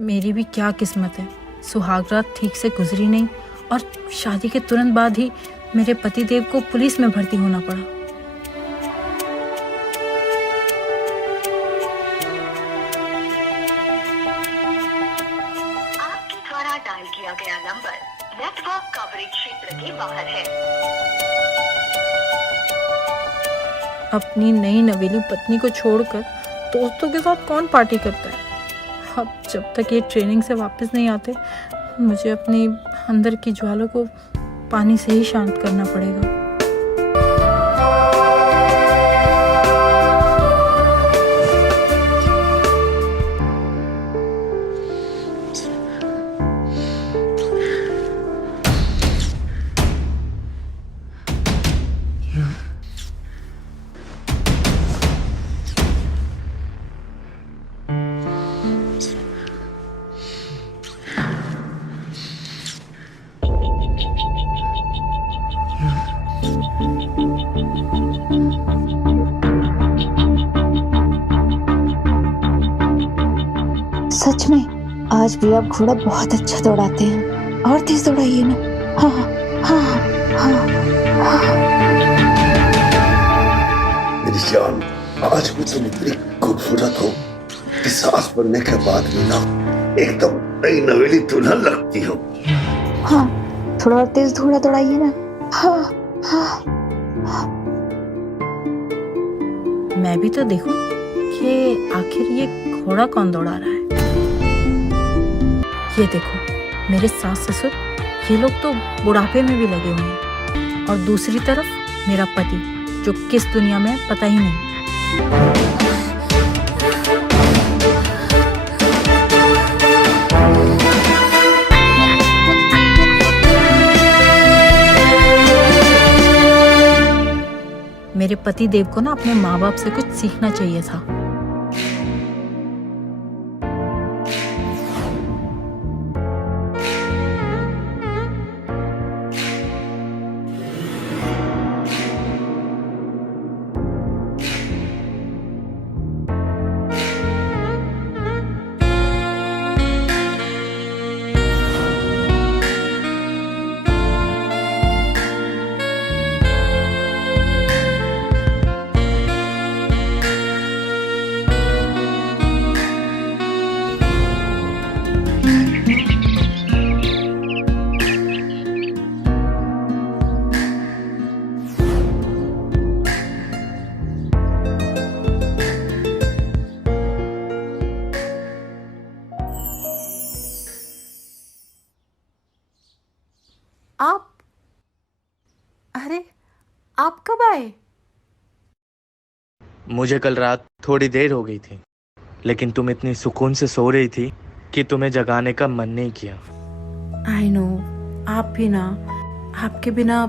मेरी भी क्या किस्मत है, सुहागरात ठीक से गुजरी नहीं और शादी के तुरंत बाद ही मेरे पतिदेव को पुलिस में भर्ती होना पड़ा। आपके द्वारा डायल किया गया नंबर नेटवर्क कवरेज क्षेत्र के बाहर है। अपनी नई नवेली पत्नी को छोड़कर दोस्तों के साथ कौन पार्टी करता है। अब जब तक ये ट्रेनिंग से वापस नहीं आते, मुझे अपनी अंदर की ज्वाला को पानी से ही शांत करना पड़ेगा। सच में आज भी आप घोड़ा बहुत अच्छा दौड़ाते हैं। और तेज दौड़ाइए ना। हाँ हाँ हाँ हाँ। मेरी जान, आज भी तुम इतनी खूबसूरत हो कि सास बनने के बाद भी ना एकदम नई नवेली दुल्हन लगती हो। हाँ, थोड़ा और तेज घोड़ा दौड़ाइए ना। हाँ हाँ। मैं भी तो देखूं कि आखिर ये घोड़ा कौन दौड़ा रहा है। ये देखो, मेरे सास ससुर, ये लोग तो बुढ़ापे में भी लगे हुए हैं, और दूसरी तरफ मेरा पति, जो किस दुनिया में है पता ही नहीं। मेरे पति देव को ना अपने माँ बाप से कुछ सीखना चाहिए था। आप, अरे आप कब आए? मुझे कल रात थोड़ी देर हो गई थी, लेकिन तुम इतनी सुकून से सो रही थी कि तुम्हें जगाने का मन नहीं किया। आई नो, आप भी ना, आपके बिना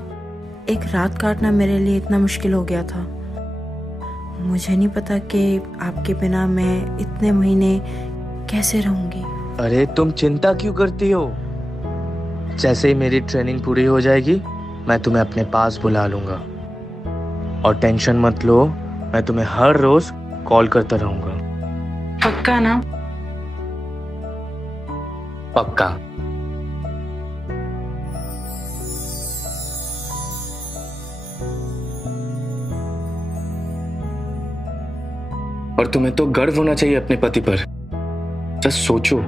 एक रात काटना मेरे लिए इतना मुश्किल हो गया था। मुझे नहीं पता कि आपके बिना मैं इतने महीने कैसे रहूंगी। अरे तुम चिंता क्यों करती हो? जैसे ही मेरी ट्रेनिंग पूरी हो जाएगी, मैं तुम्हें अपने पास बुला लूंगा। और टेंशन मत लो, मैं तुम्हें हर रोज कॉल करता रहूंगा। पक्का ना? पक्का। और तुम्हें तो गर्व होना चाहिए अपने पति पर। जस्ट सोचो,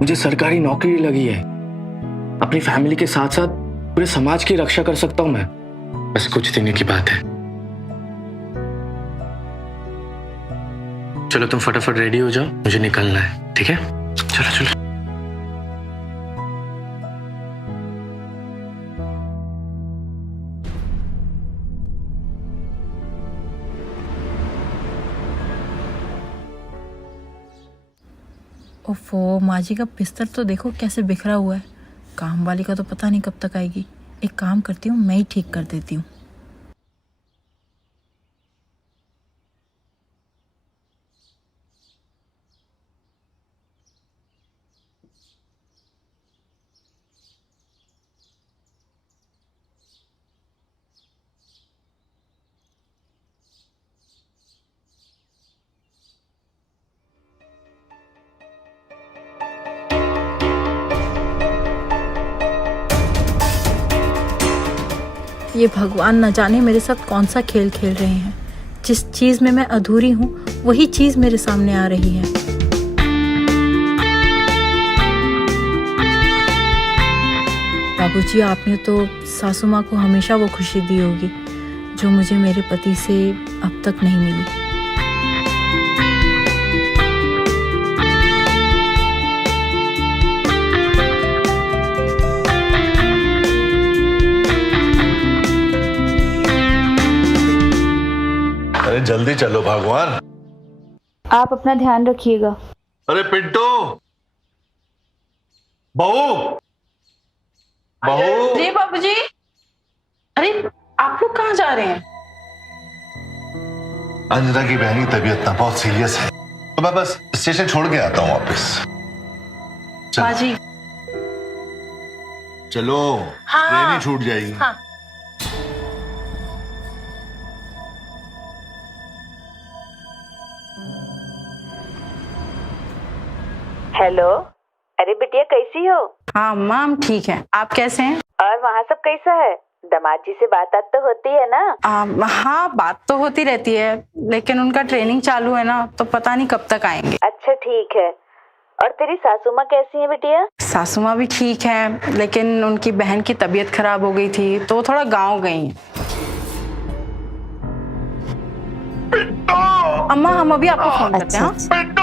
मुझे सरकारी नौकरी लगी है, अपनी फैमिली के साथ साथ पूरे समाज की रक्षा कर सकता हूं मैं। बस कुछ दिनों की बात है। चलो तुम फटाफट रेडी हो जाओ, मुझे निकलना है। ठीक है, चलो चलो। ओफो, माँ जी का बिस्तर तो देखो कैसे बिखरा हुआ है। काम वाली का तो पता नहीं कब तक आएगी। एक काम करती हूँ, मैं ही ठीक कर देती हूँ। ये भगवान न जाने मेरे साथ कौन सा खेल खेल रहे हैं। जिस चीज़ में मैं अधूरी हूँ वही चीज़ मेरे सामने आ रही है। बाबूजी, आपने तो सासू माँ को हमेशा वो खुशी दी होगी जो मुझे मेरे पति से अब तक नहीं मिली। अरे जल्दी चलो भगवान। आप अपना ध्यान रखिएगा। अरे पिंटू, बहू, बहू। जी बाबूजी। अरे आप लोग कहाँ जा रहे हैं? अंजना की बहन की तबीयत ना बहुत सीरियस है, तो मैं बस स्टेशन छोड़ के आता हूँ वापस। बाजी। चलो, हाँ, ट्रेन ही छूट जाएगी। हाँ। हेलो, अरे बिटिया कैसी हो? हाँ अम्मा, हम ठीक हैं। आप कैसे हैं? और वहाँ सब कैसा है? दामाद जी से बात तो होती है ना? हाँ, बात तो होती रहती है, लेकिन उनका ट्रेनिंग चालू है ना, तो पता नहीं कब तक आएंगे। अच्छा ठीक है। और तेरी सासू माँ कैसी है बिटिया? सासू माँ भी ठीक है, लेकिन उनकी बहन की तबीयत खराब हो गई थी तो वो थोड़ा गाँव गई हैं। अम्मा, हम अभी आपको फोन करते हैं। पिंटू,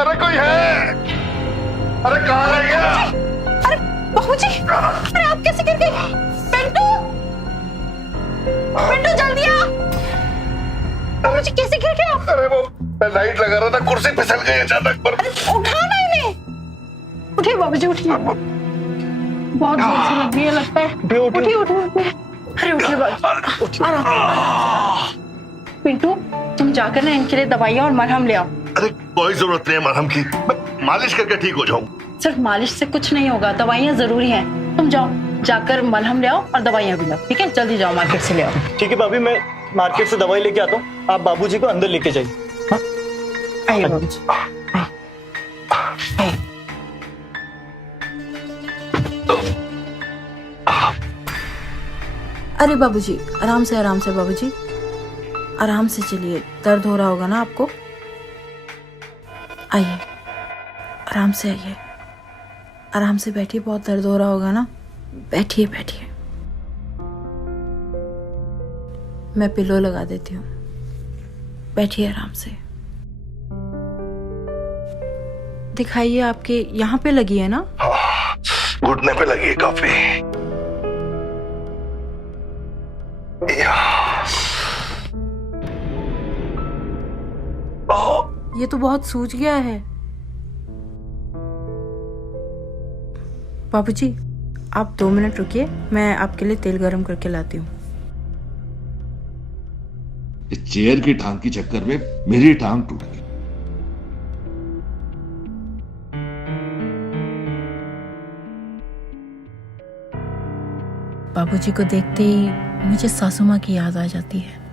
अरे कोई है? अरे कहाँ रह गया? अरे बाबूजी, अरे आप कैसे गिर गए? पिंटू, पिंटू जल्दी आ। बाबूजी कैसे गिर गए आप? अरे वो मैं लाइट लगा रहा था, कुर्सी फिसल गई अचानक पर। उठाना इन्हें। उठिए बाबूजी, उठिए। बहुत जोर से लग रही है लगता है। उठिए उठिए। अरे उठिए बाबूजी, आराम। पिंटू, तुम जाकर ना इनके लिए दवाइयाँ और मरहम ले आओ। अरे कोई जरूरत नहीं है मरहम की, मैं मालिश करके ठीक हो जाऊं। सिर्फ मालिश से कुछ नहीं होगा, दवाइयाँ जरूरी हैं। तुम जाओ, जाकर मलहम ले आओ और दवाइयाँ भी लाओ। ठीक है, जल्दी जाओ, मार्केट से ले आओ। ठीक है भाभी, मैं मार्केट से दवाई लेके आता हूँ, आप बाबूजी को अंदर लेके जाइए। आइए बाबूजी, आइए। अरे बाबूजी, आराम से बाबूजी, आराम से चलिए। दर्द हो रहा होगा ना आपको? आइए, आराम से आइए, आराम से बैठिए। बहुत दर्द हो रहा होगा ना, बैठिए बैठिए। मैं पिलो लगा देती हूँ, बैठिए आराम से। दिखाइए, आपके यहाँ पे लगी है ना? घुटने पे लगी है काफी। ये तो बहुत सूज गया है। बाबूजी, आप 2 मिनट रुकिए, मैं आपके लिए तेल गरम करके लाती हूँ। इस चेयर की टांग की चक्कर में मेरी टांग टूट गई। बाबूजी को देखते ही मुझे सासू माँ की याद आ जाती है।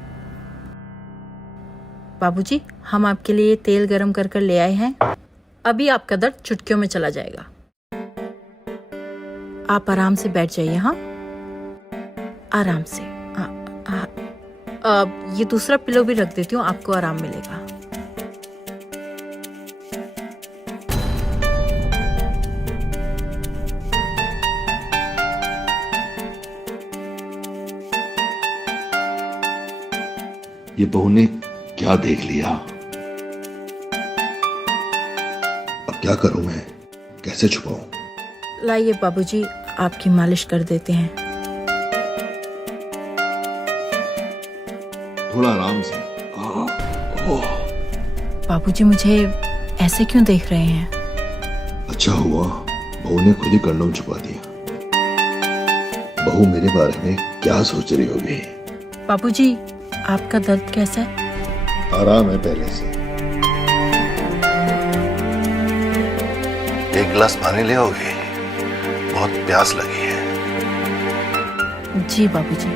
बाबूजी, हम आपके लिए तेल गरम कर ले आए हैं। अभी आपका दर्द चुटकियों में चला जाएगा। आप आराम से बैठ जाइए। हाँ, आराम से। ये दूसरा पिलो भी रख देती हूँ, आपको आराम मिलेगा। ये बहू ने क्या देख लिया? अब क्या करूं मैं, कैसे छुपाऊं? लाइए बाबूजी, आपकी मालिश कर देते हैं। थोड़ा आराम से। बाबूजी, मुझे ऐसे क्यों देख रहे हैं? अच्छा हुआ बहू ने खुद ही कंडोम छुपा दिया। बहू मेरे बारे में क्या सोच रही होगी? बाबूजी, आपका दर्द कैसा है? आराम है पहले से। एक गिलास पानी ले आओगे? बहुत प्यास लगी है। जी बाबूजी।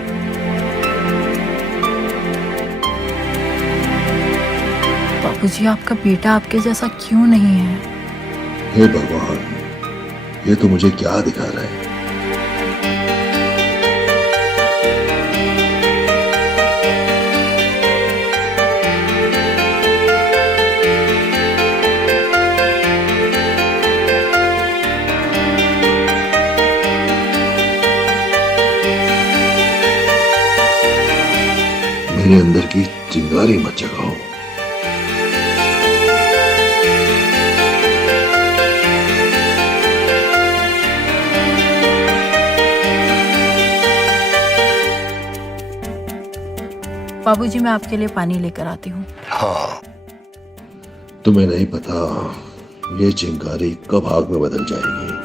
बाबूजी, आपका बेटा आपके जैसा क्यों नहीं है? हे भगवान, ये तो मुझे क्या दिखा रहा है? मेरे अंदर की चिंगारी मत जगाओ। बाबूजी, मैं आपके लिए पानी लेकर आती हूँ। हाँ, तुम्हें नहीं पता ये चिंगारी कब आग में बदल जाएगी।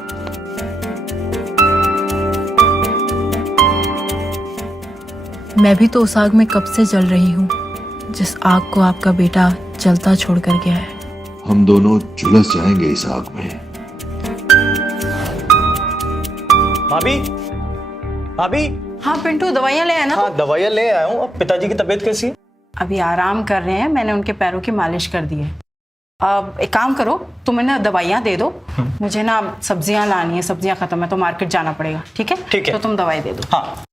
मैं भी तो उस आग में कब से जल रही हूँ जिस आग को आपका बेटा जलता छोड़कर गया है। हम दोनों झुलस जाएंगे इस आग में। भाभी, भाभी। हाँ पिंटू, दवाइयाँ ले आए ना? हाँ, दवाइयाँ ले आया हूँ। अब पिताजी की तबीयत कैसी है? अभी आराम कर रहे हैं, मैंने उनके पैरों की मालिश कर दी है। अब एक काम करो, तुम्हें ना दवाइयाँ दे दो, मुझे ना सब्जियाँ लानी है, सब्जियाँ खत्म है तो मार्केट जाना पड़ेगा। ठीक है? ठीक है। तो तुम दवाई दे दो। हाँ।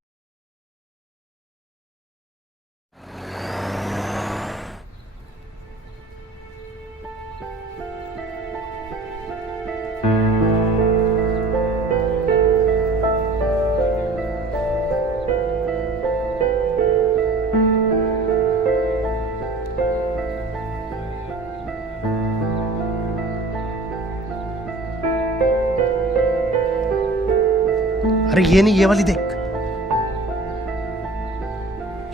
अरे ये नहीं, ये वाली देख,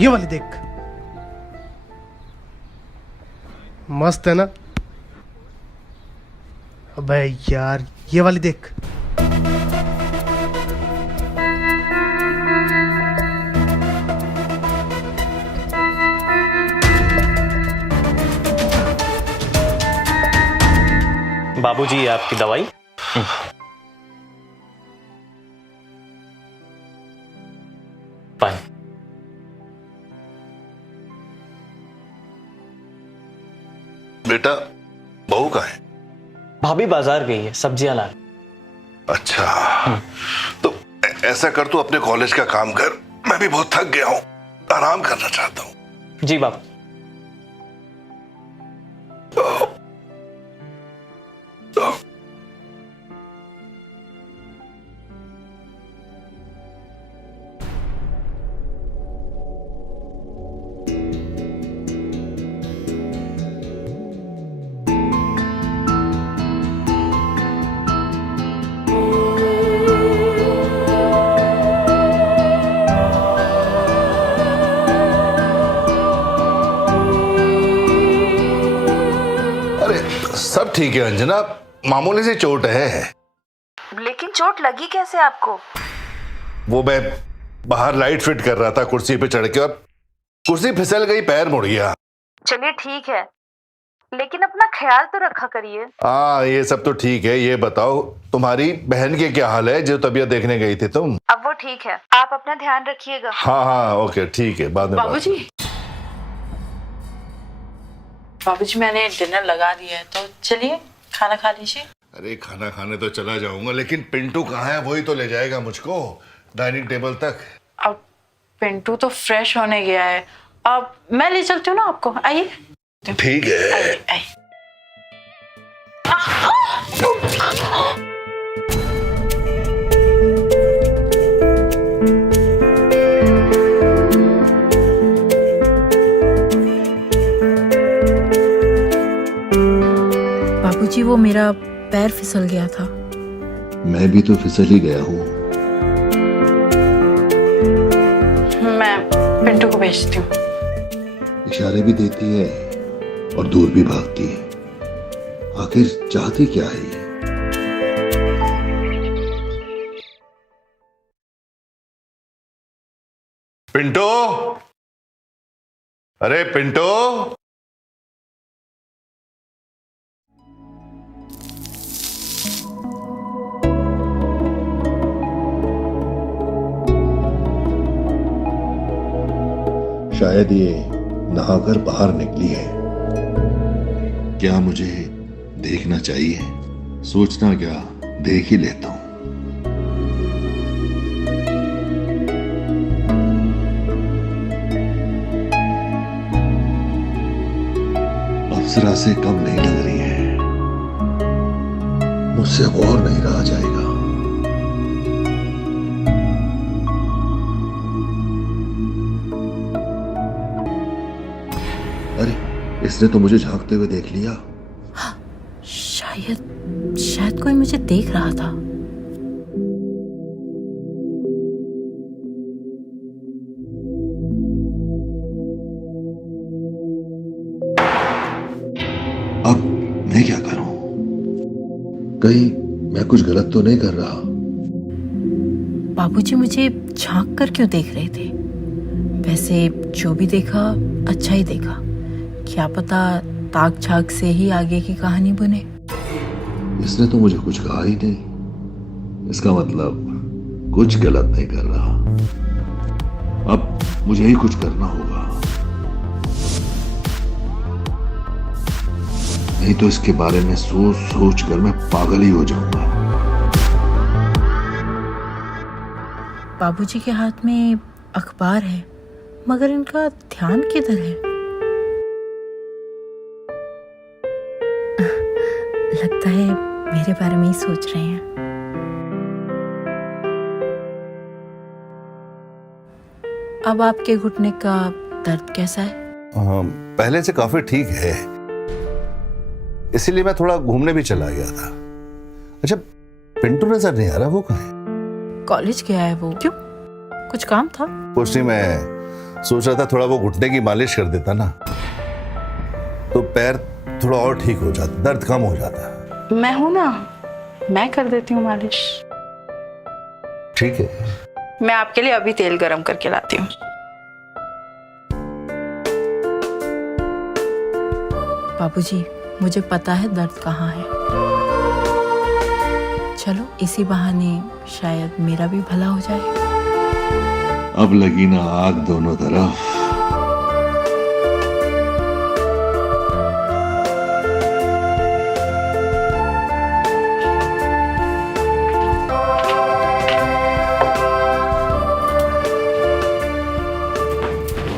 ये वाली देख, मस्त है ना? अबे यार, ये वाली देख। बाबूजी, ये आपकी दवाई। पानी। बेटा, बहू कहाँ है? भाभी बाजार गई है सब्जियां लाने। अच्छा, तो ऐसा कर, तू अपने कॉलेज का काम कर, मैं भी बहुत थक गया हूँ, आराम करना चाहता हूँ। जी बाबू। सब ठीक है अंजना, मामूली सी चोट है। लेकिन चोट लगी कैसे आपको? वो मैं बाहर लाइट फिट कर रहा था कुर्सी पे चढ़ के, और कुर्सी फिसल गई, पैर मुड़ गया। चलिए ठीक है, लेकिन अपना ख्याल तो रखा करिए। हाँ, ये सब तो ठीक है। ये बताओ, तुम्हारी बहन के क्या हाल है जो तबीयत देखने गई थी तुम? अब वो ठीक है, आप अपना ध्यान रखिएगा। हाँ हाँ, ओके, ठीक है, बाद में। बाबूजी, मैंने डिनर लगा दिया है, तो चलिए खाना खा लीजिए। अरे खाना खाने तो चला जाऊंगा, लेकिन पिंटू कहाँ है? वही तो ले जाएगा मुझको डाइनिंग टेबल तक। अब पिंटू तो फ्रेश होने गया है, अब मैं ले चलती हूँ ना आपको। आइए। ठीक है। आइए, आइए। बाबूजी, वो मेरा पैर फिसल गया था। मैं भी तो फिसल ही गया हूँ। मैं पिंटू को भेजती हूँ। इशारे भी देती है और दूर भी भागती है। आखिर चाहती क्या है ये? पिंटो, अरे पिंटो। शायद ये नहाकर बाहर निकली है। क्या मुझे देखना चाहिए? सोचना क्या, देख ही लेता हूं। अप्सरा से कम नहीं लग रही है, मुझसे अब और नहीं रहा जाएगा। इसने तो मुझे झांकते हुए देख लिया। शायद कोई मुझे देख रहा था। अब मैं क्या करूं? कहीं मैं कुछ गलत तो नहीं कर रहा? बाबूजी मुझे झांक कर क्यों देख रहे थे? वैसे जो भी देखा अच्छा ही देखा। क्या पता ताक झांक से ही आगे की कहानी बने। इसने तो मुझे कुछ कहा ही नहीं। इसका मतलब कुछ गलत नहीं कर रहा। अब मुझे ही कुछ करना होगा, नहीं तो इसके बारे में सोच सोच कर मैं पागल ही हो जाऊंगा। बाबूजी के हाथ में अखबार है, मगर इनका ध्यान किधर है? लगता है मेरे बारे में ही सोच रहे हैं। अब आपके घुटने का दर्द कैसा है? पहले से काफी ठीक है, इसीलिए मैं थोड़ा घूमने भी चला गया था। अच्छा, पिंटू नजर नहीं आ रहा, वो कहाँ है? कॉलेज गया है वो। क्यों, कुछ काम था? कुछ नहीं, मैं सोच रहा था थोड़ा वो घुटने की मालिश कर देता ना तो पैर थोड़ा और ठीक हो जाता, दर्द कम हो जाता। मैं हूं ना, मैं कर देती हूँ मालिश। ठीक है, मैं आपके लिए अभी तेल गरम करके लाती हूँ। बाबूजी, मुझे पता है दर्द कहाँ है। चलो इसी बहाने शायद मेरा भी भला हो जाए। अब लगी ना आग दोनों तरफ।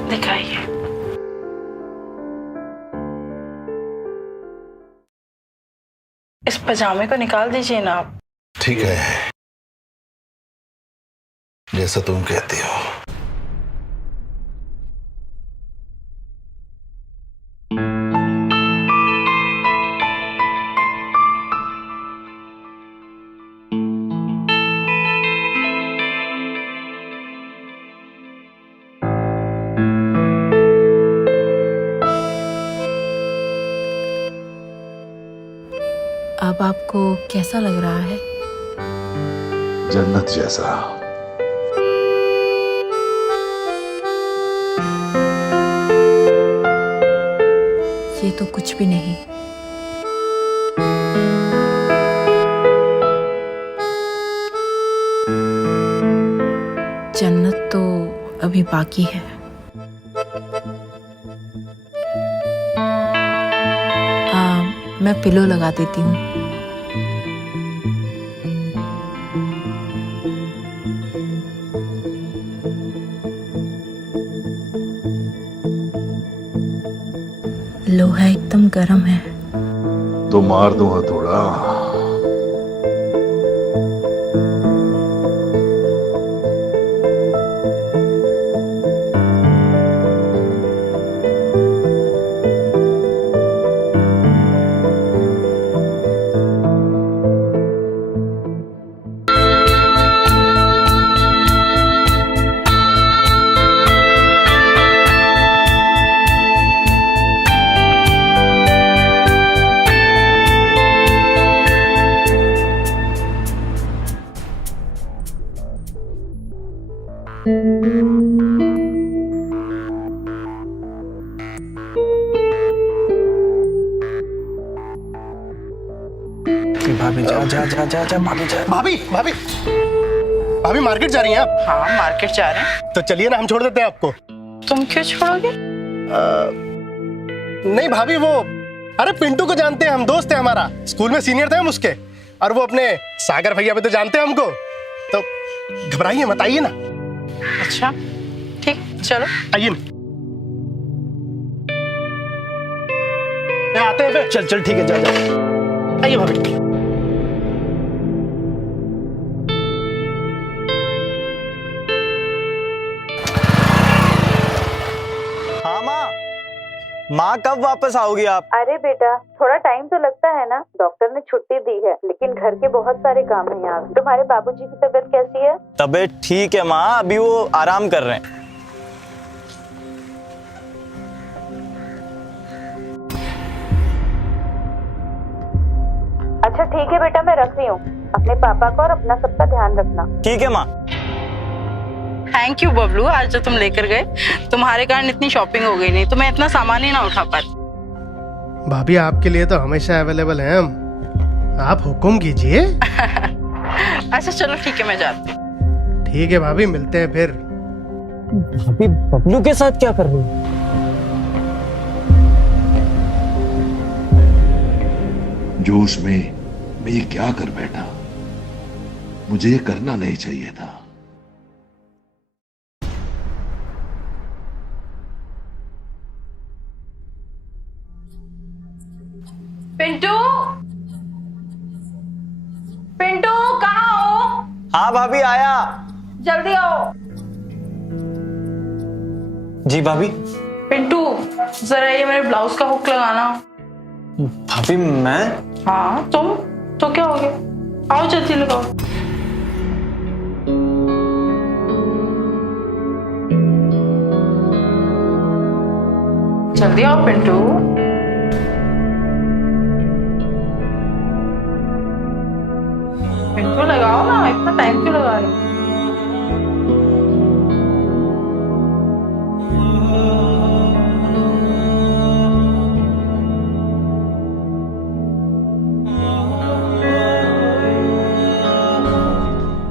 दिखाइए। इस पजामे को निकाल दीजिए ना आप। ठीक है, जैसा तुम कहती हो। अब आपको कैसा लग रहा है? जन्नत जैसा। ये तो कुछ भी नहीं। जन्नत तो अभी बाकी है। मैं पिलो लगा देती हूँ। लोहा एकदम गर्म है। तो मार दूं हथौड़ा। भाभी जा जा जा जा जा भाभी जा। भाभी भाभी भाभी मार्केट जा रही हैं आप? हाँ, मार्केट जा रहे हैं। तो चलिए ना, हम छोड़ देते हैं आपको। तुम क्यों छोड़ोगे? नहीं भाभी, वो अरे पिंटू को जानते हैं हम, दोस्त है हमारा, स्कूल में सीनियर थे हम उसके। और वो अपने सागर भैया भी तो जानते हैं हमको। तो घबराइए मत, आइए ना। अच्छा ठीक, चलो आइए ना। आते हैं फिर। चल चल ठीक है, जा जा। आइए भाभी। हाँ माँ, माँ कब वापस आओगी आप? अरे बेटा, थोड़ा टाइम तो लगता है ना, डॉक्टर ने छुट्टी दी है, लेकिन घर के बहुत सारे काम हैं यहाँ। तुम्हारे बाबूजी की तबीयत कैसी है? तबीयत ठीक है माँ, अभी वो आराम कर रहे हैं। अच्छा ठीक है बेटा, मैं रख रही हूँ। अपने पापा का और अपना सबका ध्यान रखना। ठीक है माँ। थैंक यू बबलू, आज जो तुम लेकर गए, तुम्हारे कारण इतनी शॉपिंग हो गई, नहीं तो मैं इतना सामान ही ना उठा पाती। भाभी आपके लिए तो हमेशा अवेलेबल हैं हम, आप हुक्म कीजिए। अच्छा चलो ठीक है, मैं जाती हूँ। ठीक है भाभी, मिलते हैं फिर। भाभी बबलू के साथ क्या कर रही है? जोश में मैं ये क्या कर बैठा, मुझे ये करना नहीं चाहिए था। पिंटू, पिंटू कहाँ हो? हाँ भाभी आया। जल्दी आओ। जी भाभी। पिंटू जरा ये मेरे ब्लाउज का हुक लगाना। भाभी मैं? हाँ तुम तो क्या हो गया, आओ जल्दी लगाओ। जल्दी आओ पिंटू। पिंटू लगाओ ना, इतना टाइम क्यों लगा रहे हो?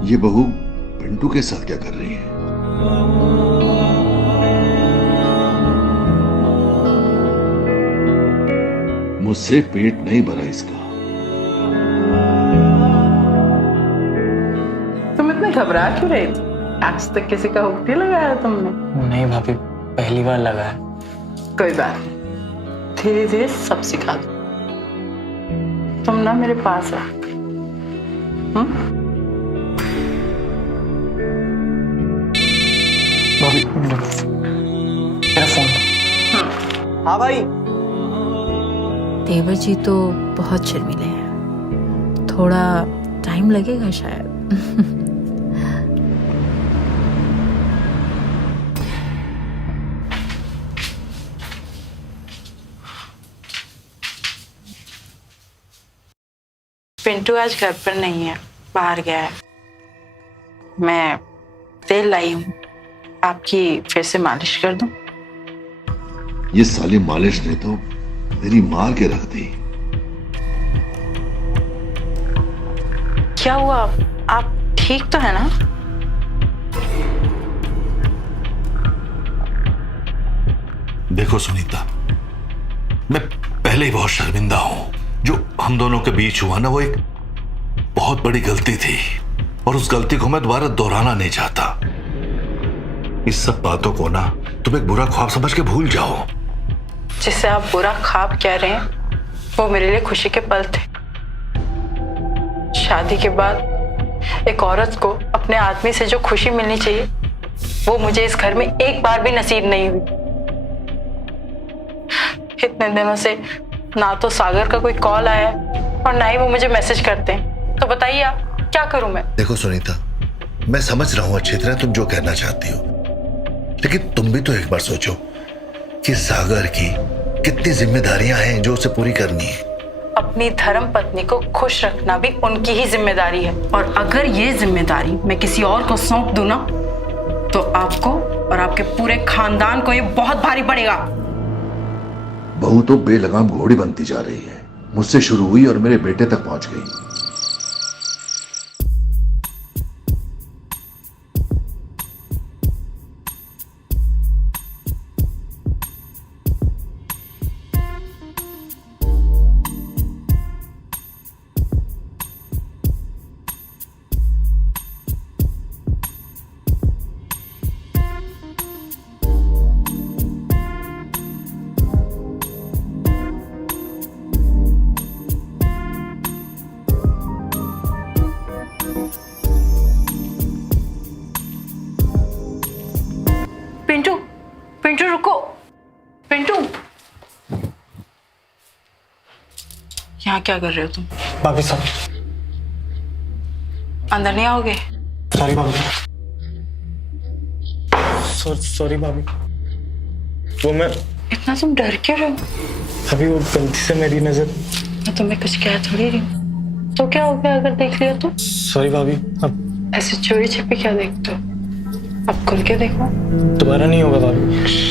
ये बहू पिंटू के साथ क्या कर रही है? मुझसे पेट नहीं भरा इसका। तुम इतने घबरा क्यों रहे थे? आज तक किसी का हुक नहीं लगाया तुमने? नहीं भाभी, पहली बार लगा है। कोई बात नहीं, धीरे धीरे सब सिखा दो। तुम ना मेरे पास आ। भाभी मेरा फोन। हाँ भाई। देवर जी तो बहुत शर्मीले हैं, थोड़ा टाइम लगेगा शायद। पिंटू आज घर पर नहीं है, बाहर गया है। मैं तेल लाई हूँ, आपकी फिर से मालिश कर दूं? ये साली मालिश ने तो मेरी मार के रख दी। क्या हुआ, आप ठीक तो है ना? देखो सुनीता, मैं पहले ही बहुत शर्मिंदा हूं। जो हम दोनों के बीच हुआ ना, वो एक बहुत बड़ी गलती थी और उस गलती को मैं दोबारा दोहराना नहीं चाहता। इस सब बातों को ना तुम एक बुरा ख्वाब समझ के भूल जाओ। जिसे आप बुरा ख्वाब कह रहे हैं, वो मेरे लिए खुशी के पल थे। शादी के बाद एक औरत को अपने आदमी से जो खुशी मिलनी चाहिए, वो मुझे इस घर में एक बार भी नसीब नहीं हुई। इतने दिनों से ना तो सागर का कोई कॉल आया और ना ही वो मुझे मैसेज करते हैं। तो बताइए आप, क्या करूं मैं? देखो सुनीता, मैं समझ रहा हूं अच्छी तरह तुम जो कहना चाहती हो, लेकिन तुम भी तो एक बार सोचो कि सागर की कितनी जिम्मेदारियां हैं जो उसे पूरी करनी है। अपनी धर्म पत्नी को खुश रखना भी उनकी ही जिम्मेदारी है, और अगर ये जिम्मेदारी मैं किसी और को सौंप दूं ना, तो आपको और आपके पूरे खानदान को ये बहुत भारी पड़ेगा। बहू तो बेलगाम घोड़ी बनती जा रही है, मुझसे शुरू हुई और मेरे बेटे तक पहुंच गई। यहाँ क्या कर रहे हो तुम? भाभी साहब, अंदर नहीं आओगे? सॉरी भाभी, सॉरी भाभी। वो मैं इतना तुम डर क्यों रहे हो? अभी वो गलती से मेरी नजर। मैं तुम्हें कुछ कह थोड़ी रही हूँ। तो क्या हो गया अगर देख लिया तो? सॉरी भाभी, अब ऐसे चोरी छिपे क्या देखते हो? अब खुल के देखो। दोबारा नहीं होगा भाभी।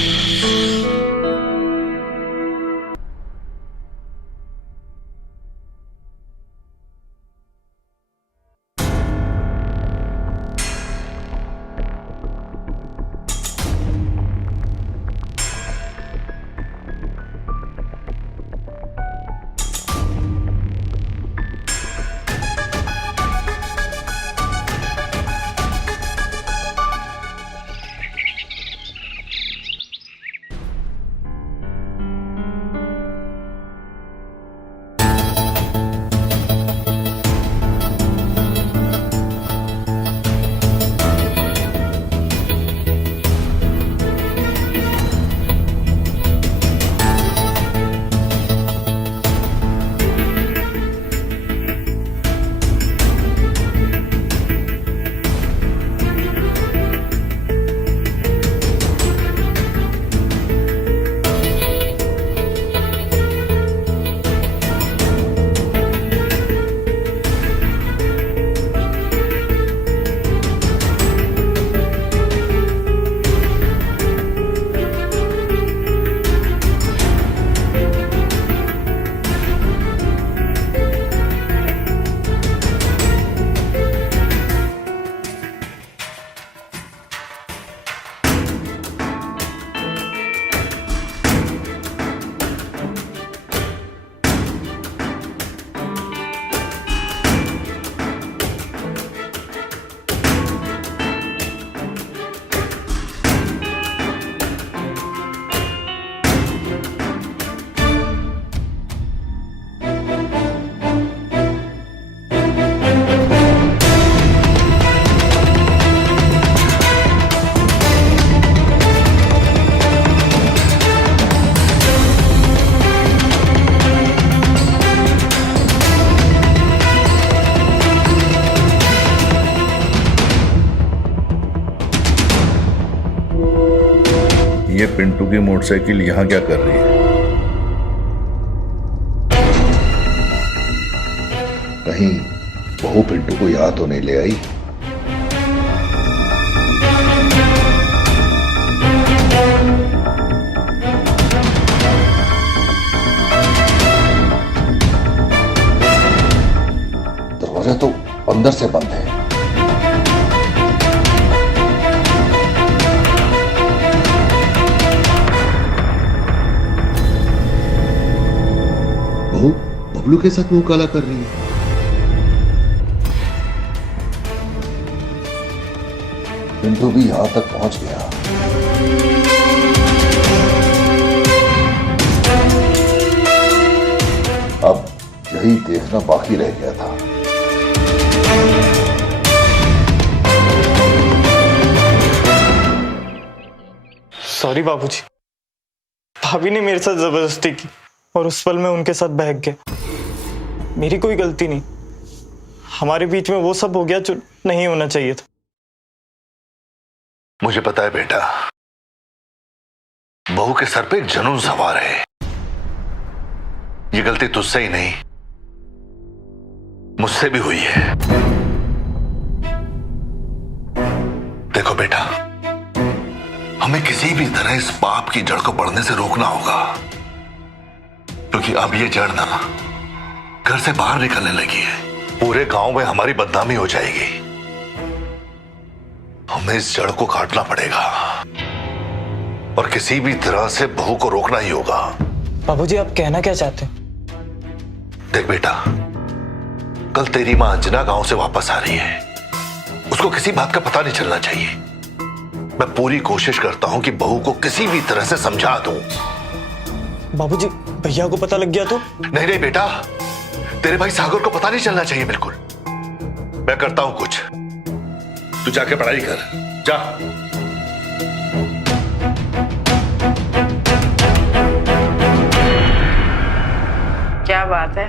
ये पिंटू की मोटरसाइकिल यहाँ क्या कर रही है? कहीं बहू पिंटू को यहाँ तो नहीं ले आई? दरवाजा तो अंदर से बंद है। बहू बबलू के साथ मुंह काला कर रही है। पिंटू भी यहां तक पहुंच गया। अब यही देखना बाकी रह गया था। सॉरी बाबूजी, भाभी ने मेरे साथ जबरदस्ती की और उस पल में उनके साथ बहक गया। मेरी कोई गलती नहीं, हमारे बीच में वो सब हो गया जो नहीं होना चाहिए था। मुझे पता है बेटा, बहू के सर पे एक जुनून सवार है। ये गलती तुझसे ही नहीं, मुझसे भी हुई है। देखो बेटा, हमें किसी भी तरह इस पाप की जड़ को बढ़ने से रोकना होगा, क्योंकि अब ये जड़ ना घर से बाहर निकलने लगी है। पूरे गांव में हमारी बदनामी हो जाएगी। हमें इस जड़ को काटना पड़ेगा और किसी भी तरह से बहू को रोकना ही होगा। बाबूजी, आप कहना क्या चाहते हैं? देख बेटा, कल तेरी मां अंजना गांव से वापस आ रही है। उसको किसी बात का पता नहीं चलना चाहिए। मैं पूरी कोशिश करता हूं कि बहू को किसी भी तरह से समझा दूं। बाबूजी, भैया को पता लग गया तो? नहीं नहीं बेटा, तेरे भाई सागर को पता नहीं चलना चाहिए बिल्कुल। मैं करता हूं कुछ, तू जाके पढ़ाई कर, जा। क्या बात है,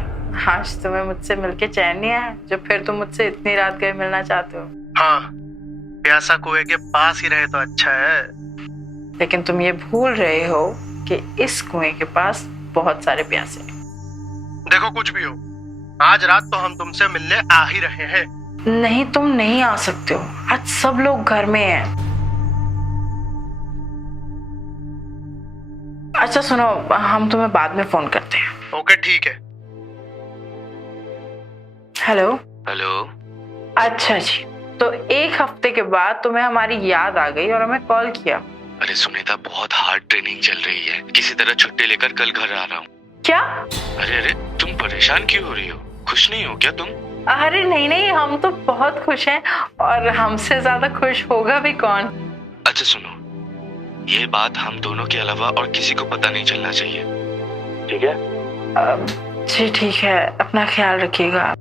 आज तुम्हें मुझसे मिलके चैन नहीं आया, जो फिर तुम मुझसे इतनी रात गए मिलना चाहते हो। हाँ, प्यासा कुएं के पास ही रहे तो अच्छा है। लेकिन तुम ये भूल रहे हो कि इस कुएं के पास बहुत सारे प्यासे हैं। देखो कुछ भी हो, आज रात तो हम तुमसे मिलने आ ही रहे हैं। नहीं, तुम नहीं आ सकते हो, आज सब लोग घर में हैं। अच्छा सुनो, हम तुम्हें बाद में फोन करते हैं। ओके ठीक है। हेलो। हेलो। अच्छा जी, तो एक हफ्ते के बाद तुम्हें हमारी याद आ गई और हमें कॉल किया। अरे सुनीता, बहुत हार्ड ट्रेनिंग चल रही है, किसी तरह छुट्टी लेकर कल घर आ रहा हूँ। क्या? अरे तुम परेशान क्यों हो रही हो? खुश नहीं हो क्या तुम? अरे नहीं, हम तो बहुत खुश हैं, और हमसे ज्यादा खुश होगा भी कौन। अच्छा सुनो, ये बात हम दोनों के अलावा और किसी को पता नहीं चलना चाहिए, ठीक है? जी ठीक है, अपना ख्याल रखिएगा।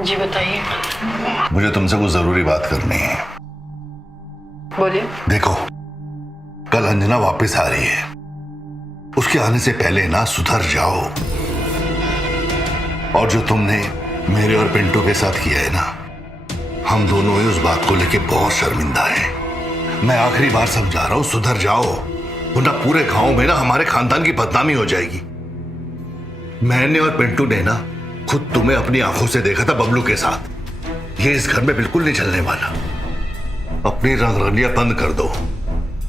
जी बताइए। मुझे तुमसे कुछ जरूरी बात करनी है। बोलिए। देखो, कल अंजना वापस आ रही है, उसके आने से पहले ना सुधर जाओ। और जो तुमने मेरे और पिंटू के साथ किया है ना, हम दोनों ही उस बात को लेके बहुत शर्मिंदा हैं। मैं आखिरी बार समझा रहा हूं, सुधर जाओ, वरना पूरे गांव में ना हमारे खानदान की बदनामी हो जाएगी। मैंने और पिंटू ने ना खुद तुम्हें अपनी आंखों से देखा था बबलू के साथ। ये इस घर में बिल्कुल नहीं चलने वाला। अपनी रंगरलियां बंद कर दो,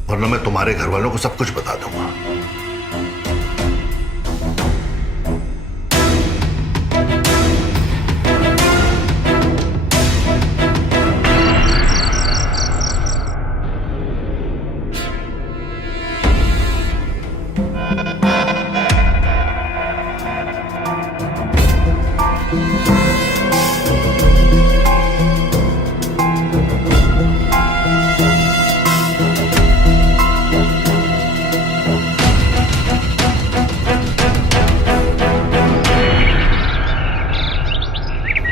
वरना मैं तुम्हारे घर वालों को सब कुछ बता दूंगा।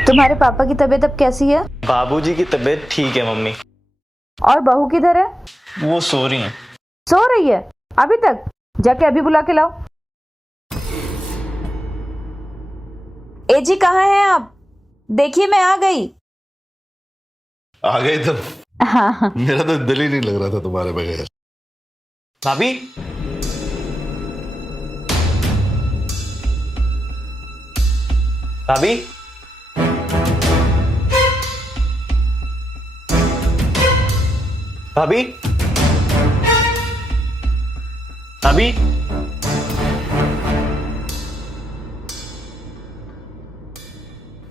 तुम्हारे पापा की तबीयत अब कैसी है? बाबूजी की तबीयत ठीक है मम्मी। और बहू किधर है? वो सो रही हैं। सो रही है अभी तक? जाके अभी बुला के लाओ। ए जी, कहाँ हैं आप? देखिए मैं आ गई। आ गए तुम? हाँ। मेरा तो दिल ही नहीं लग रहा था तुम्हारे बगैर। भाभी, भाभी, भाभी, भाभी,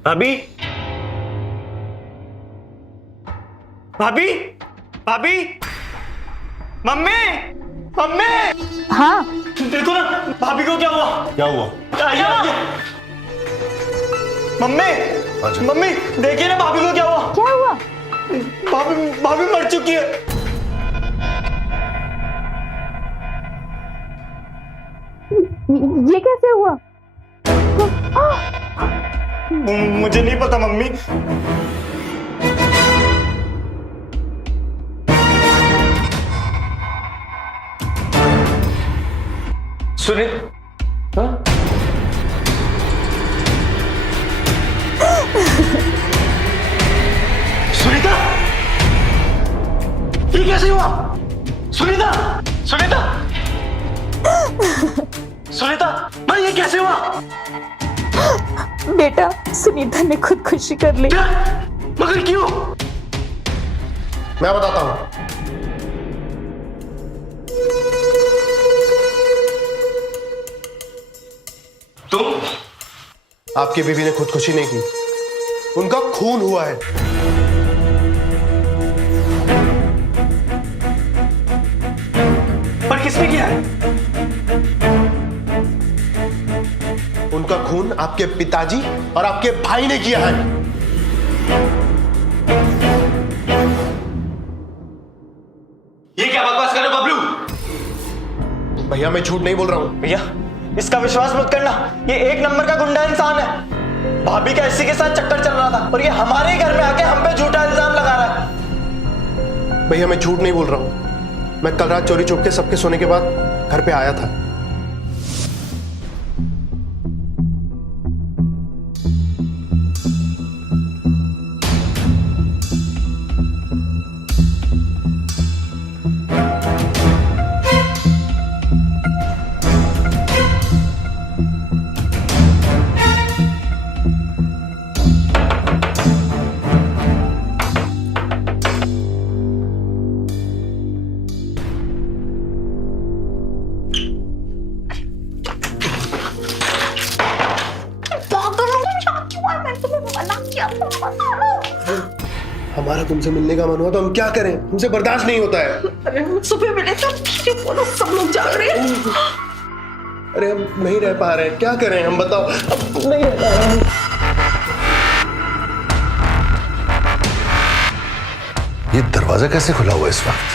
भाभी, भाभी, भाभी, मम्मी, मम्मी। हाँ देखो ना, भाभी को क्या हुआ? क्या हुआ? आइए, आइए। मम्मी, अच्छा। मम्मी देखिए ना, भाभी को क्या हुआ? क्या हुआ? भाभी मर चुकी है। ये कैसे हुआ? मुझे नहीं पता मम्मी। सुनीता, ये कैसे हुआ? सुनीता, सुनीता, सुनीता, भाई ये कैसे हुआ? बेटा, सुनीता ने खुदकुशी कर ली। क्या? मगर क्यों? मैं बताता हूं। तुम? आपकी बीवी ने खुदकुशी नहीं की, उनका खून हुआ है। पर किसने किया है? उनका खून आपके पिताजी और आपके भाई ने किया है। ये क्या बकवास कर रहे हो बबलू? भैया मैं झूठ नहीं बोल रहा हूं। भैया, इसका विश्वास मत करना, ये एक नंबर का गुंडा इंसान है। भाभी का इसी के साथ चक्कर चल रहा था और ये हमारे घर में आके हम पे झूठा इल्जाम लगा रहा है। भैया मैं झूठ नहीं बोल रहा हूं। मैं कल रात चोरी छुप के सबके सोने के बाद घर पे आया था। हमारा तुमसे मिलने का मन हुआ तो हम क्या करें, हमसे बर्दाश्त नहीं होता है। अरे हम सुबह मिले थे, बोलो सब लोग जाग रहे हैं। अरे हम नहीं रह पा रहे हैं, क्या करें हम बताओ, अब नहीं रह पा रहे हैं। ये दरवाजा कैसे खुला हुआ इस वक्त?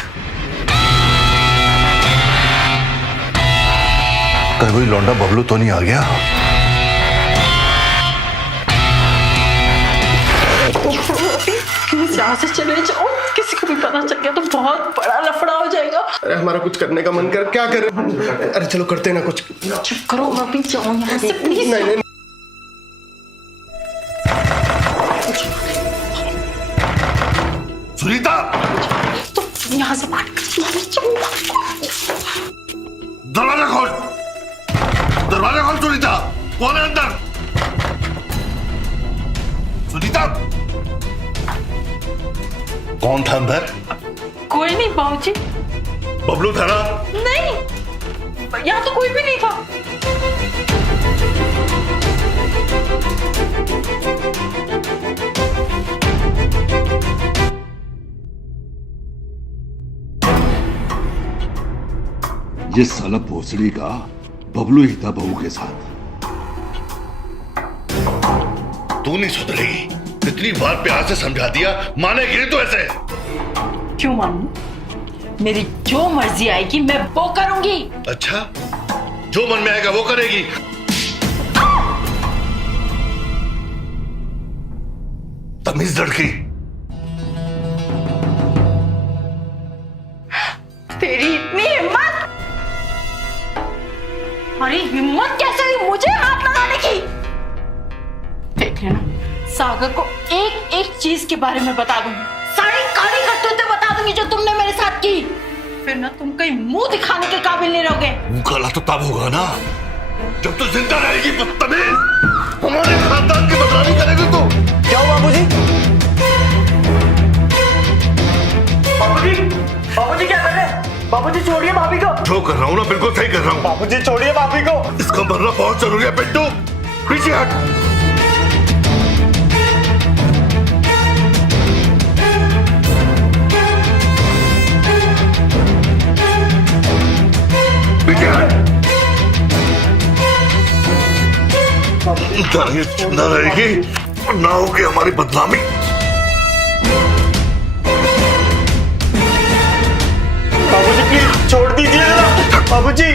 कहीं कोई लौंडा बबलू तो नहीं आ गया? यहाँ से चले जाओ, किसी को भी पता चल गया तो बहुत बड़ा लफड़ा हो जाएगा। अरे हमारा कुछ करने का मन कर, क्या करें? अरे चलो करते ना कुछ। चुप करो, मैं भी जाऊँ यहाँ से प्लीज। नहीं नहीं सुनीता, तो यहाँ से बात दरवाजा खोल, दरवाजा खोल सुनीता। कौन है अंदर? सुनीता, कौन था अंदर? कोई नहीं बाबूजी। बबलू था ना? नहीं, यहाँ तो कोई भी नहीं था। ये साला भोसड़ी का बबलू ही था बहू के साथ। तू नहीं सुधरेगी, इतनी बार प्यार से समझा दिया, मानेगी नहीं तो ऐसे? क्यों मानूं? मेरी जो मर्जी आएगी मैं वो करूंगी। अच्छा, जो मन में आएगा वो करेगी? तमीज लड़की। तेरी इतनी हिम्मत! अरे हिम्मत कैसे हुई मुझे हाथ लगाने की? देख लेना, सागर को एक एक चीज के बारे में बता दूंगी, सारी काली करतूतें बता दूंगी जो तुमने मेरे साथ की। फिर ना तुम कहीं मुंह दिखाने के काबिल नहीं रहोगे। मुंह काला तो तब होगा ना जब तू जिंदा रहेगी बदतमीज। हमारे खानदान की बदनामी करेगी तू। क्या हुआ बाबूजी? बाबूजी, बाबूजी क्या कर रहे हैं? बाबूजी छोड़िए भाभी को। जो कर रहा हूँ ना बिल्कुल सही कर रहा हूँ। बाबूजी छोड़िए भाभी को। इसका मरना बहुत जरूरी है पिंटू, पीछे हट। पीछे हट। ये जिंदा रहेगी ना होगी हमारी बदनामी। बाबूजी प्लीज छोड़ दीजिए जरा। बाबूजी,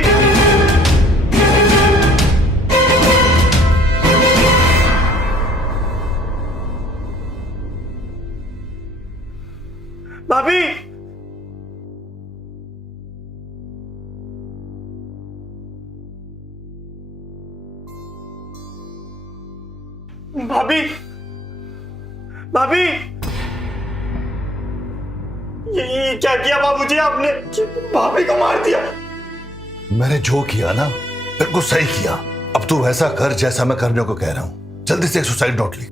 भाभी, भाभी, भाभी, ये क्या किया बाबूजी आपने? भाभी को मार दिया। मैंने जो किया ना बिल्कुल सही किया। अब तू वैसा कर जैसा मैं करने को कह रहा हूं। जल्दी से एक सुसाइड नोट लिख।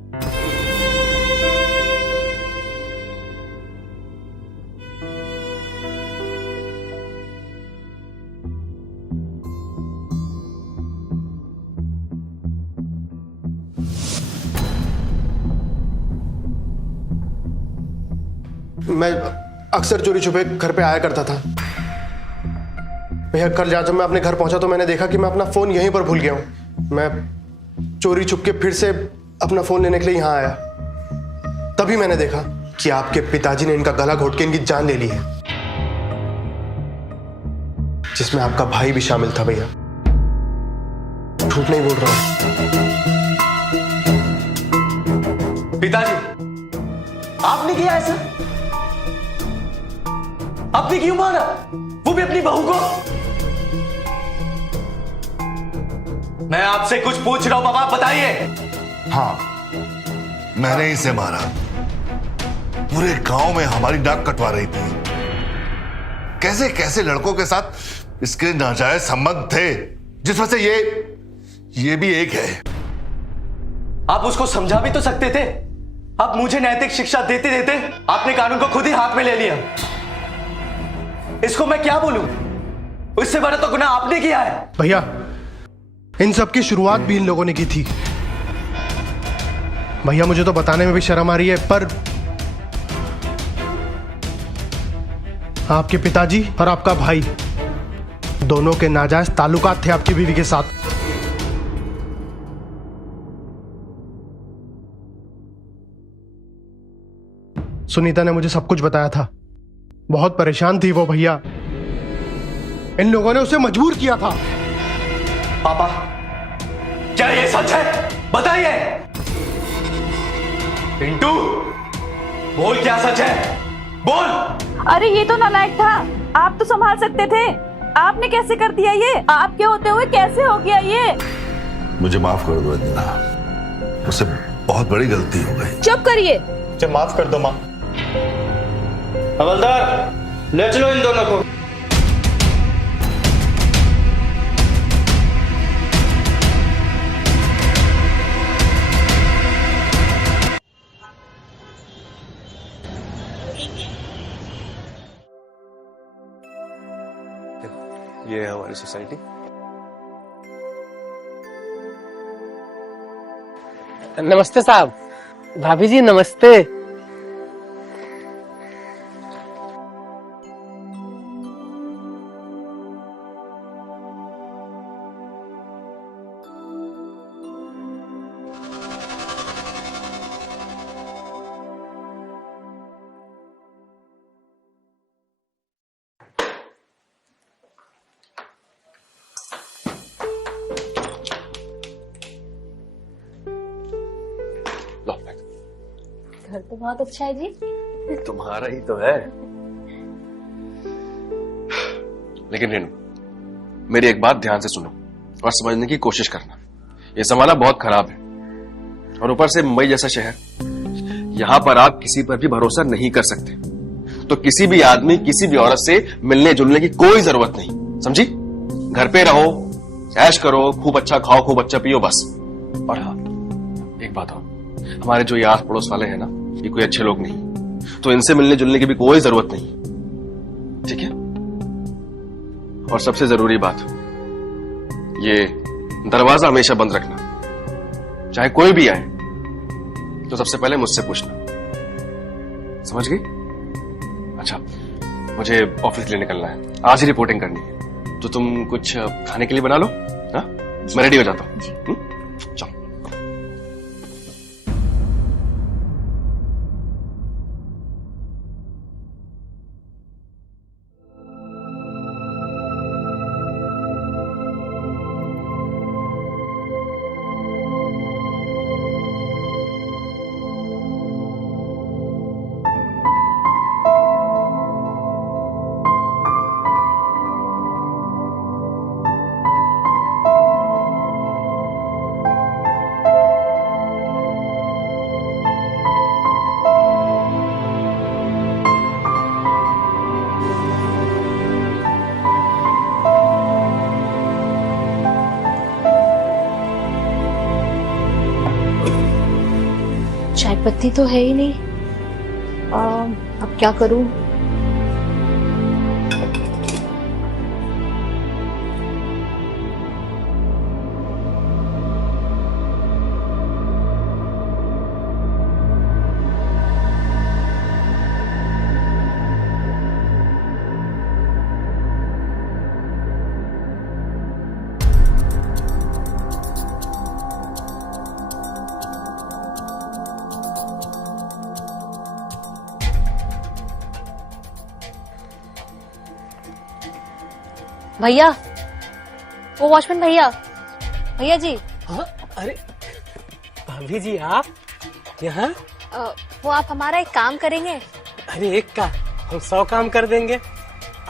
मैं अक्सर चोरी छुपे घर पे आया करता था भैया। कल जब मैं अपने घर पहुंचा तो मैंने देखा कि मैं अपना फोन यहीं पर भूल गया हूं। मैं चोरी छुप के फिर से अपना फोन लेने के लिए यहां आया। तभी मैंने देखा कि आपके पिताजी ने इनका गला घोट के इनकी जान ले ली है, जिसमें आपका भाई भी शामिल था। भैया झूठ नहीं बोल रहा हूं। पिताजी, आपने किया ऐसा? आपने क्यों मारा? वो भी अपनी बहू को? मैं आपसे कुछ पूछ रहा हूं बाबा, बताइए। हाँ, मैंने इसे मारा। पूरे गांव में हमारी नाक कटवा रही थी। कैसे कैसे लड़कों के साथ इसके नाजायज संबंध थे, जिसमें से ये भी एक है। आप उसको समझा भी तो सकते थे। आप मुझे नैतिक शिक्षा देते देते आपने कानून को खुद ही हाथ में ले लिया। इसको मैं क्या बोलूं? इससे बड़ा तो गुनाह आपने किया है। भैया, इन सब की शुरुआत भी इन लोगों ने की थी। भैया, मुझे तो बताने में भी शर्म आ रही है, पर आपके पिताजी और आपका भाई दोनों के नाजायज ताल्लुकात थे आपकी बीवी के साथ। सुनीता ने मुझे सब कुछ बताया था। बहुत परेशान थी वो भैया। इन लोगों ने उसे मजबूर किया था। पापा, क्या ये सच है? बताइए। पिंटू, बोल, क्या सच है? बोल। अरे ये तो नालायक था, आप तो संभाल सकते थे, आपने कैसे कर दिया ये? आपके होते हुए कैसे हो गया ये? मुझे माफ कर दो इंदिरा, मुझसे बहुत बड़ी गलती हो गई। चुप करिए। मुझे माफ कर दो माँ। हवलदार, ले चलो इन दोनों को। ये है हमारी सोसाइटी। नमस्ते साहब। भाभी जी नमस्ते। घर तो बहुत अच्छा है जी। तुम्हारा ही तो है। लेकिन रेनू, मेरी एक बात ध्यान से सुनो और समझने की कोशिश करना। ये जमाना बहुत खराब है, और ऊपर से मुंबई जैसा शहर, यहाँ पर आप किसी पर भी भरोसा नहीं कर सकते। तो किसी भी आदमी, किसी भी औरत से मिलने जुलने की कोई जरूरत नहीं, समझी? घर पे रहो, ऐश करो, खूब अच्छा खाओ, खूब अच्छा पियो, बस। और हाँ, एक बात और, हमारे जो ये आस पड़ोस वाले हैं ना, ये कोई अच्छे लोग नहीं, तो इनसे मिलने जुलने की भी कोई जरूरत नहीं, ठीक है? और सबसे जरूरी बात, ये दरवाजा हमेशा बंद रखना। चाहे कोई भी आए तो सबसे पहले मुझसे पूछना, समझ गई? अच्छा, मुझे ऑफिस के लिए निकलना है, आज ही रिपोर्टिंग करनी है, तो तुम कुछ खाने के लिए बना लो। हाँ, मैं रेडी हो जाता हूँ। चलो। चाय पत्ती तो है ही नहीं। अब क्या करूं? भैया, वो वॉचमैन भैया, भैया जी। हाँ, अरे भाभी जी आप यहाँ? वो आप हमारा एक काम करेंगे? अरे एक का हम 100 काम कर देंगे,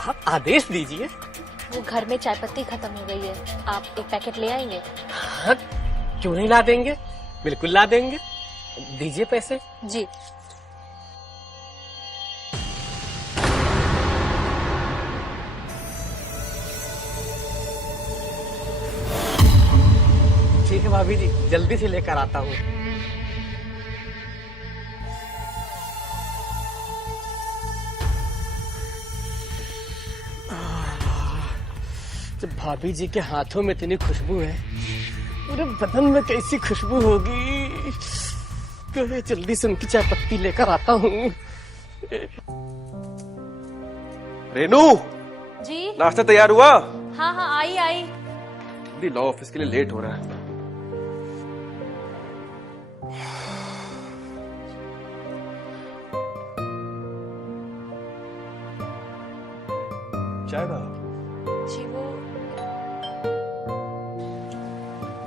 आप आदेश दीजिए। वो घर में चाय पत्ती खत्म हो गई है, आप एक पैकेट ले आएंगे? हाँ, क्यों नहीं ला देंगे, बिल्कुल ला देंगे। दीजिए पैसे। जी। ठीक है भाभी जी, जल्दी से लेकर आता हूँ। जब भाभी जी के हाथों में इतनी खुशबू है, पूरे बदन में कैसी खुशबू होगी। तो जल्दी से उनकी चाय पत्ती लेकर आता हूँ। रेनू, जी। नाश्ता तैयार हुआ? हाँ हाँ, आई आई। जल्दी लॉ ऑफिस के लिए लेट हो रहा है। चाय का जी, वो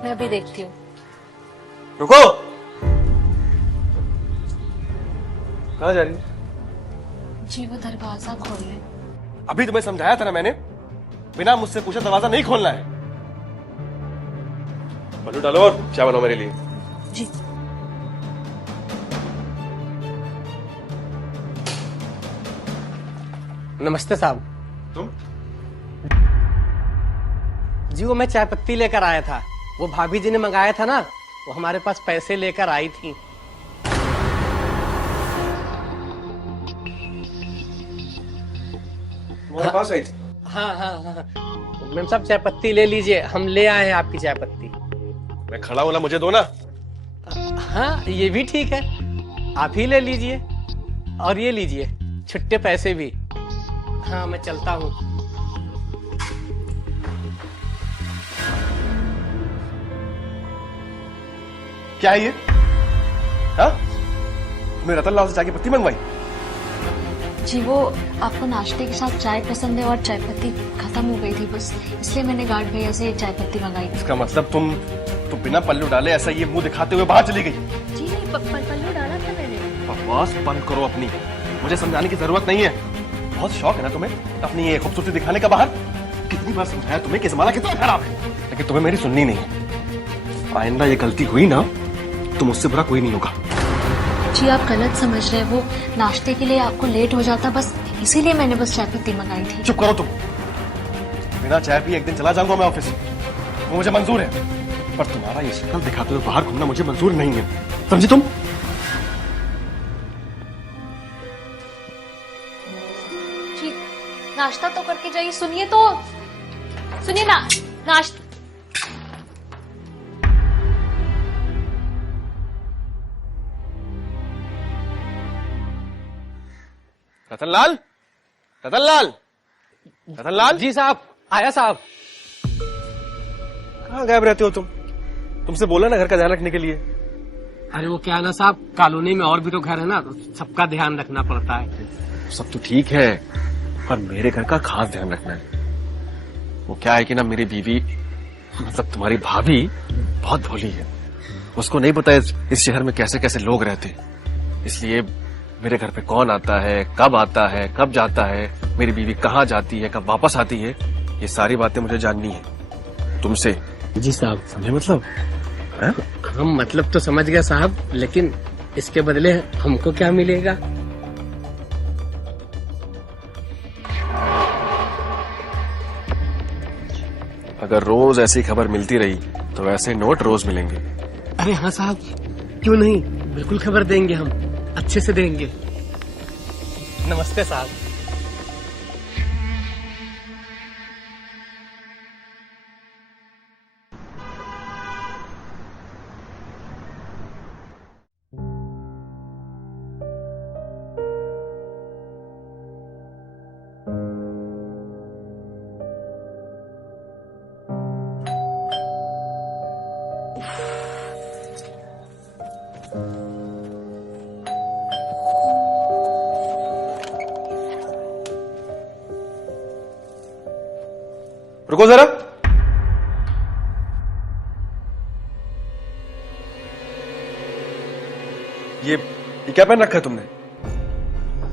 मैं अभी देखती हूँ। रुको, कहाँ जा रही है? जी, वो दरवाजा खोल ले। अभी तुम्हें समझाया था ना मैंने, बिना मुझसे पूछे दरवाजा नहीं खोलना है। बलू डालो और चाय बनाओ मेरे लिए। जी। नमस्ते साहब। तुम? जी, वो मैं चाय पत्ती लेकर आया था। वो भाभी जी ने मंगाया था ना, वो हमारे पास पैसे लेकर आई थी। तुम्हारे पास आई थी? हाँ हाँ हाँ, मैम साहब चाय पत्ती ले लीजिए, हम ले आए हैं आपकी चाय पत्ती। मैं खड़ा होला, मुझे दो ना। हाँ, ये भी ठीक है, आप ही ले लीजिए। और ये लीजिए छुट्टे पैसे भी। हाँ, मैं चलता हूँ। क्या है ये? हाँ? तुमने रतन लाल से चाय की पत्ती मंगवाई? जी, वो आपको नाश्ते के साथ चाय पसंद है और चाय पत्ती खत्म हो गई थी, बस इसलिए मैंने गार्ड भैया से चाय पत्ती मंगाई थी। इसका मतलब तुम बिना पल्लू डाले ऐसा ये मुंह दिखाते हुए बाहर चली गई? जी नहीं, पल्लू डाला था मैंने। बकवास बंद करो अपनी, मुझे समझाने की जरूरत नहीं है। बहुत शौक है ना तुम्हें अपनी ये खूबसूरती दिखाने का बाहर। कितनी बार समझाया तुम्हें कि जमाना कितना खराब है, लेकिन तुम्हें मेरी सुननी नहीं है। आइंदा ये गलती हुई ना तो मुझसे बुरा कोई नहीं होगा। जी, आप गलत समझ रहे हैं, वो नाश्ते के लिए आपको लेट हो जाता, बस इसीलिए मैंने बस चाय पत्ती मंगाई थी। चुप करो तुम। बिना चाय पिए एक दिन चला जाऊंगा मैं ऑफिस, वो मुझे मंजूर है, पर तुम्हारा ये शक्ल दिखाते हुए बाहर घूमना मुझे मंजूर नहीं है, समझी तुम? जी, नाश्ता तो करके जाइए। सुनिए तो, सुनिए ना, नाश्ता। रतनलाल, रतनलाल, रतनलाल। जी साहब, आया साहब। कहाँ गायब रहते हो तुम? तुमसे बोला ना घर का ध्यान रखने के लिए। अरे वो क्या है ना साहब, कॉलोनी में और भी तो घर है ना, तो सबका ध्यान रखना पड़ता है। सब तो ठीक है, पर मेरे घर का खास ध्यान रखना है। वो क्या है कि ना, मेरी बीवी मतलब तुम्हारी भाभी बहुत भोली है। उसको नहीं पता इस शहर में कैसे कैसे लोग रहते हैं, इसलिए मेरे घर पे कौन आता है, कब जाता है, मेरी बीवी कहाँ जाती है, कब वापस आती है, ये सारी बातें मुझे जाननी है तुमसे। जी साहब। समझे मतलब? हम मतलब तो समझ गए साहब, लेकिन इसके बदले हमको क्या मिलेगा? अगर रोज ऐसी खबर मिलती रही तो ऐसे नोट रोज मिलेंगे। अरे हाँ साहब, क्यों नहीं, बिल्कुल खबर देंगे, हम अच्छे से देंगे। नमस्ते साहब। रुको जरा। ये क्या पहन रखा है तुमने?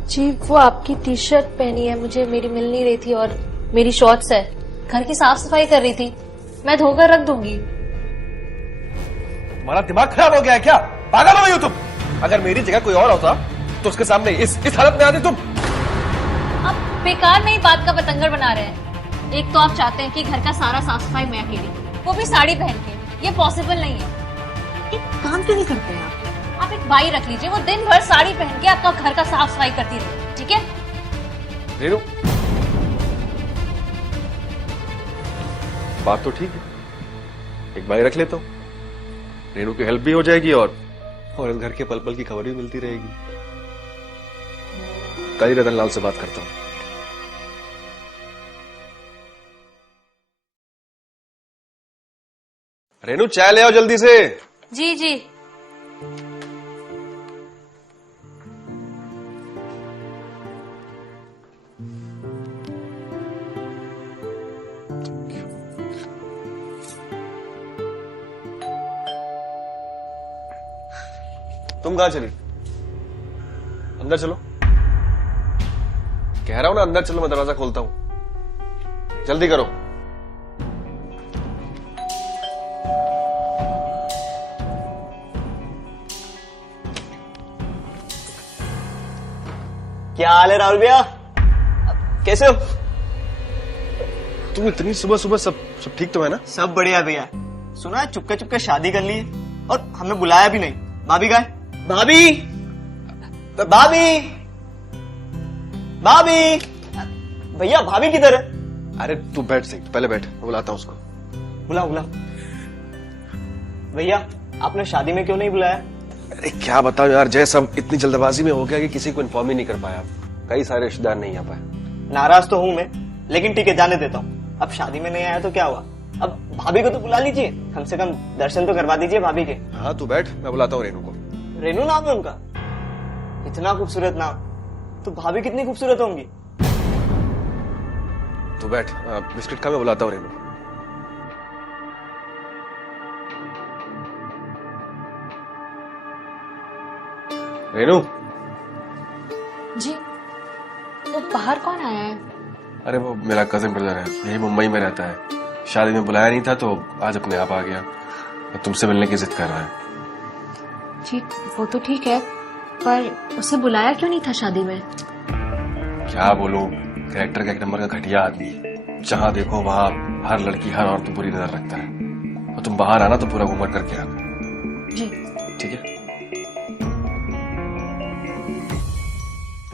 जी, वो आपकी टी शर्ट पहनी है, मुझे मेरी मिल नहीं रही थी, और मेरी शॉर्ट्स है, घर की साफ सफाई कर रही थी, मैं धोकर रख दूंगी। तुम्हारा दिमाग खराब हो गया है क्या? पागल हो गई हो तुम? अगर मेरी जगह कोई और होता तो उसके सामने इस हालत में आती तुम? आप बेकार में ही बात का बतंगड़ बना रहे हैं। एक तो आप चाहते हैं कि घर का सारा साफ सफाई मैं अकेली, वो भी साड़ी पहन के। ये पॉसिबल नहीं है। एक काम क्यों नहीं करते हैं आप एक भाई रख लीजिए, वो दिन भर साड़ी पहन के आपका घर का साफ सफाई करती रहे, ठीक है? रेनू, बात तो ठीक है, एक भाई रख लेता हूँ, रेनू की हेल्प भी हो जाएगी और इस घर के पल पल की खबर भी मिलती रहेगी। कल ही रतन लाल से बात करता हूँ। रेनू, चाय ले आओ जल्दी से। जी जी। तुम कहां चली? अंदर चलो। कह रहा हूं ना अंदर चलो, मैं दरवाजा खोलता हूं। जल्दी करो। क्या हाल है राहुल भैया, कैसे हो? तुम इतनी सुबह सुबह सब ठीक तो है ना? सब बढ़िया भैया। सुना है चुपके चुपके शादी कर ली है और हमें बुलाया भी नहीं। भाभी का है? भाभी, भाभी, भाभी, भैया भाभी किधर है? अरे तू बैठ सही, पहले बैठ, मैं बुलाता हूं उसको। बुला बुला। भैया आपने शादी में क्यों नहीं बुलाया? अरे क्या बताओ यार जय, सब इतनी जल्दबाजी में हो गया कि किसी को इन्फॉर्म ही नहीं कर पाया। कई सारे रिश्तेदार नहीं आ पाए। नाराज तो हूं मैं, लेकिन ठीक है जाने देता हूँ। अब शादी में नहीं आया तो क्या हुआ? अब भाभी को तो बुला लीजिए, कम से कम दर्शन तो करवा दीजिए भाभी के। हाँ तू बैठ, मैं बुलाता हूँ रेनू को। रेनू नाम है उनका? इतना खूबसूरत नाम, तो भाभी कितनी खूबसूरत होंगी। तू बैठ, बिस्किट खा, मैं बुलाता हूँ रेनू। रेनू। जी, वो बाहर कौन आया है? अरे वो मेरा कजिन ब्रदर है, यही मुंबई में रहता है। शादी में बुलाया नहीं था तो आज अपने आप आ गया, तुमसे मिलने की जिद कर रहा है। जी वो तो ठीक है, पर उसे बुलाया क्यों नहीं था शादी में? क्या बोलूं, कैरेक्टर का एक नंबर का घटिया आदमी, जहां देखो वहां हर लड़की हर औरत बुरी नजर रखता है। और तुम बाहर आना तो पूरा घूमर करके आना। जी ठीक है।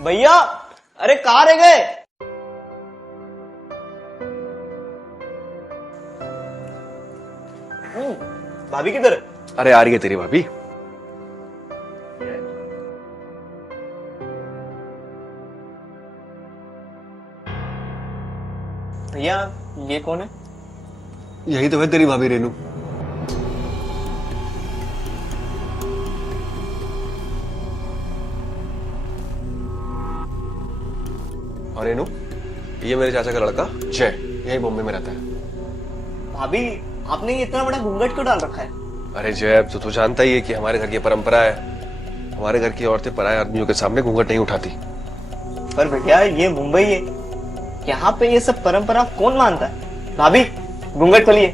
भैया, अरे कहाँ रह गए? भाभी किधर है? अरे आ रही है तेरी भाभी। भैया ये कौन है? यही तो है तेरी भाभी रेनू। और रेनू, ये मेरे चाचा का लड़का जय, यही बॉम्बे में रहता है। भाभी आपने ये इतना बड़ा घूंघट क्यों डाल रखा है? अरे जय, तू जानता ही है कि हमारे घर की परंपरा है, हमारे घर की औरतें पराये आदमियों के सामने घूंघट नहीं उठाती। पर भैया ये मुंबई है, यहाँ पे ये सब परंपरा कौन मानता है? भाभी घूंघट खोलिए,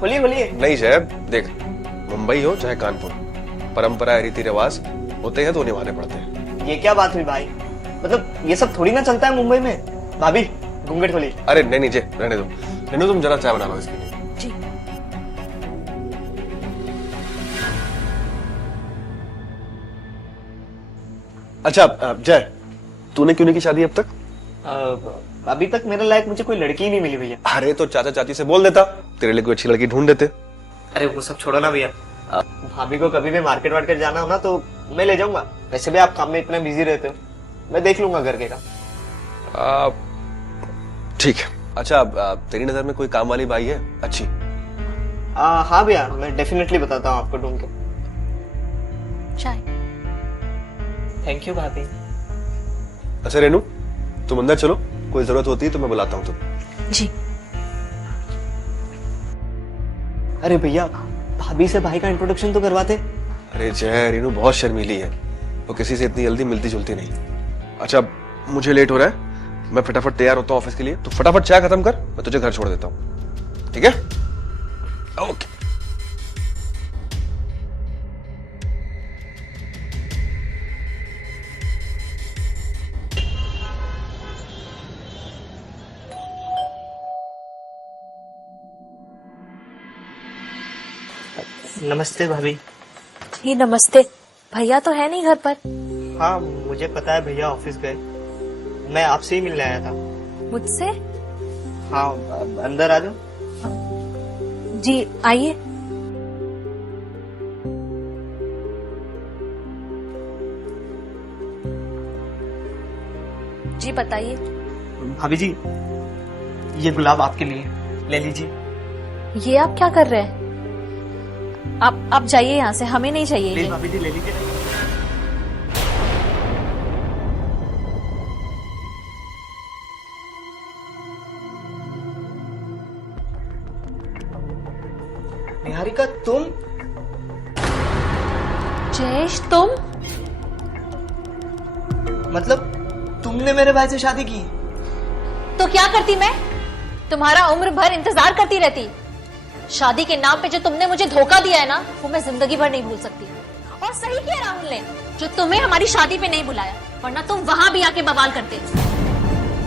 खोलिए खोलिए। नहीं जय, देख, मुंबई हो चाहे कानपुर, परंपरा रीति रिवाज होते हैं तो निभाने पड़ते हैं। ये क्या बात हुई भाई, मतलब ये सब थोड़ी ना चलता है मुंबई में। भाभी घूंघट खोलिए। अरे नहीं जय, रहने दो। रेनू तुम जरा चाय बना लो इसके लिए। जी। अच्छा जय, तूने क्यों नहीं की शादी अब तक? अभी तक मेरे लायक मुझे कोई लड़की ही नहीं मिली भैया। अरे तो चाचा चाची से बोल देता, तेरे लिए कोई अच्छी लड़की ढूंढ देते। अरे वो सब छोड़ो ना भैया, भाभी को कभी भी मार्केट वार्केट जाना हो ना तो मैं ले जाऊंगा। वैसे भी आप काम में इतने बिजी रहते हो, मैं देख लूंगा घर के काम। ठीक है। अच्छा तेरी नजर में कोई काम वाली बाई है अच्छी? हाँ भैया, मैं डेफिनेटली बताता हूँ आपको ढूंढ के। चाय। थैंक यू भाभी। अच्छा रेनू, तुम अंदर चलो, कोई जरूरत होती है तो मैं बुलाता हूँ तुम। जी। अरे भैया, भाभी से भाई का इंट्रोडक्शन तो करवाते। अरे जय, रेनू बहुत शर्मीली है, वो किसी से इतनी जल्दी मिलती जुलती नहीं। अच्छा मुझे लेट हो रहा है, मैं फटाफट तैयार होता हूँ ऑफिस के लिए, तो फटाफट चाय खत्म कर, मैं तुझे घर छोड़ देता हूँ, ठीक है? ओके। नमस्ते भाभी। जी नमस्ते। भैया तो है नहीं घर पर। हाँ मुझे पता है, भैया ऑफिस गए। मैं आपसे ही मिलने आया था। मुझसे? हाँ अंदर आ जाओ। जी आइए। जी बताइए। भाभी जी ये गुलाब आपके लिए, ले लीजिए। ये आप क्या कर रहे हैं? आप जाइए यहाँ से, हमें नहीं चाहिए ये। भाभी जी ले लीजिए। निहारिका तुम? जयेश तुम? मतलब तुमने मेरे भाई से शादी की? तो क्या करती मैं? तुम्हारा उम्र भर इंतजार करती रहती। शादी के नाम पे जो तुमने मुझे धोखा दिया है ना, वो मैं जिंदगी भर नहीं भूल सकती। और सही किया राहुल ने जो तुम्हें हमारी शादी पे नहीं बुलाया, वरना तुम वहां भी आके बवाल करते।